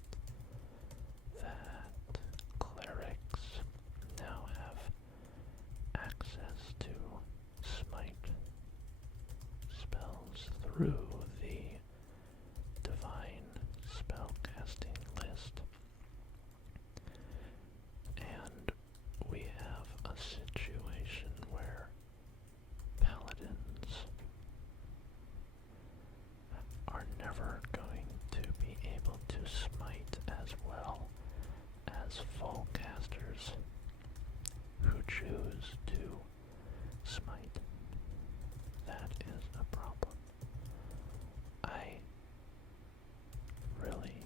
that clerics now have access to smite spells through the divine spellcasting list. And we have a situation where paladins are never going to be able to smite as well as full casters who choose to smite. That is a problem. I really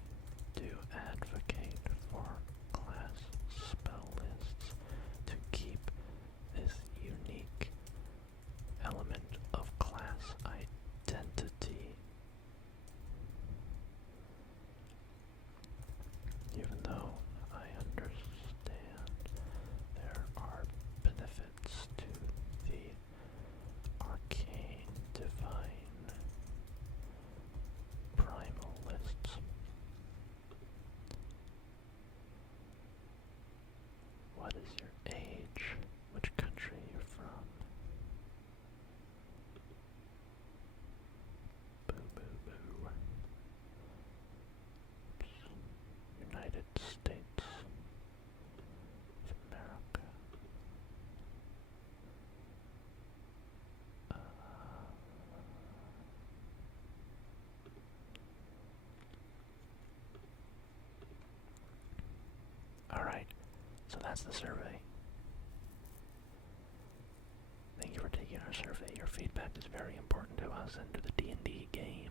do advocate for class spell lists to keep this unique element of class identity. Even though I understand there are benefits to the arcane divine primal lists. What is your age? Which country you're from? Boo boo boo. United States of America. Alright, so that's the survey. Thank you for taking our survey. Your feedback is very important to us and to the D&D game.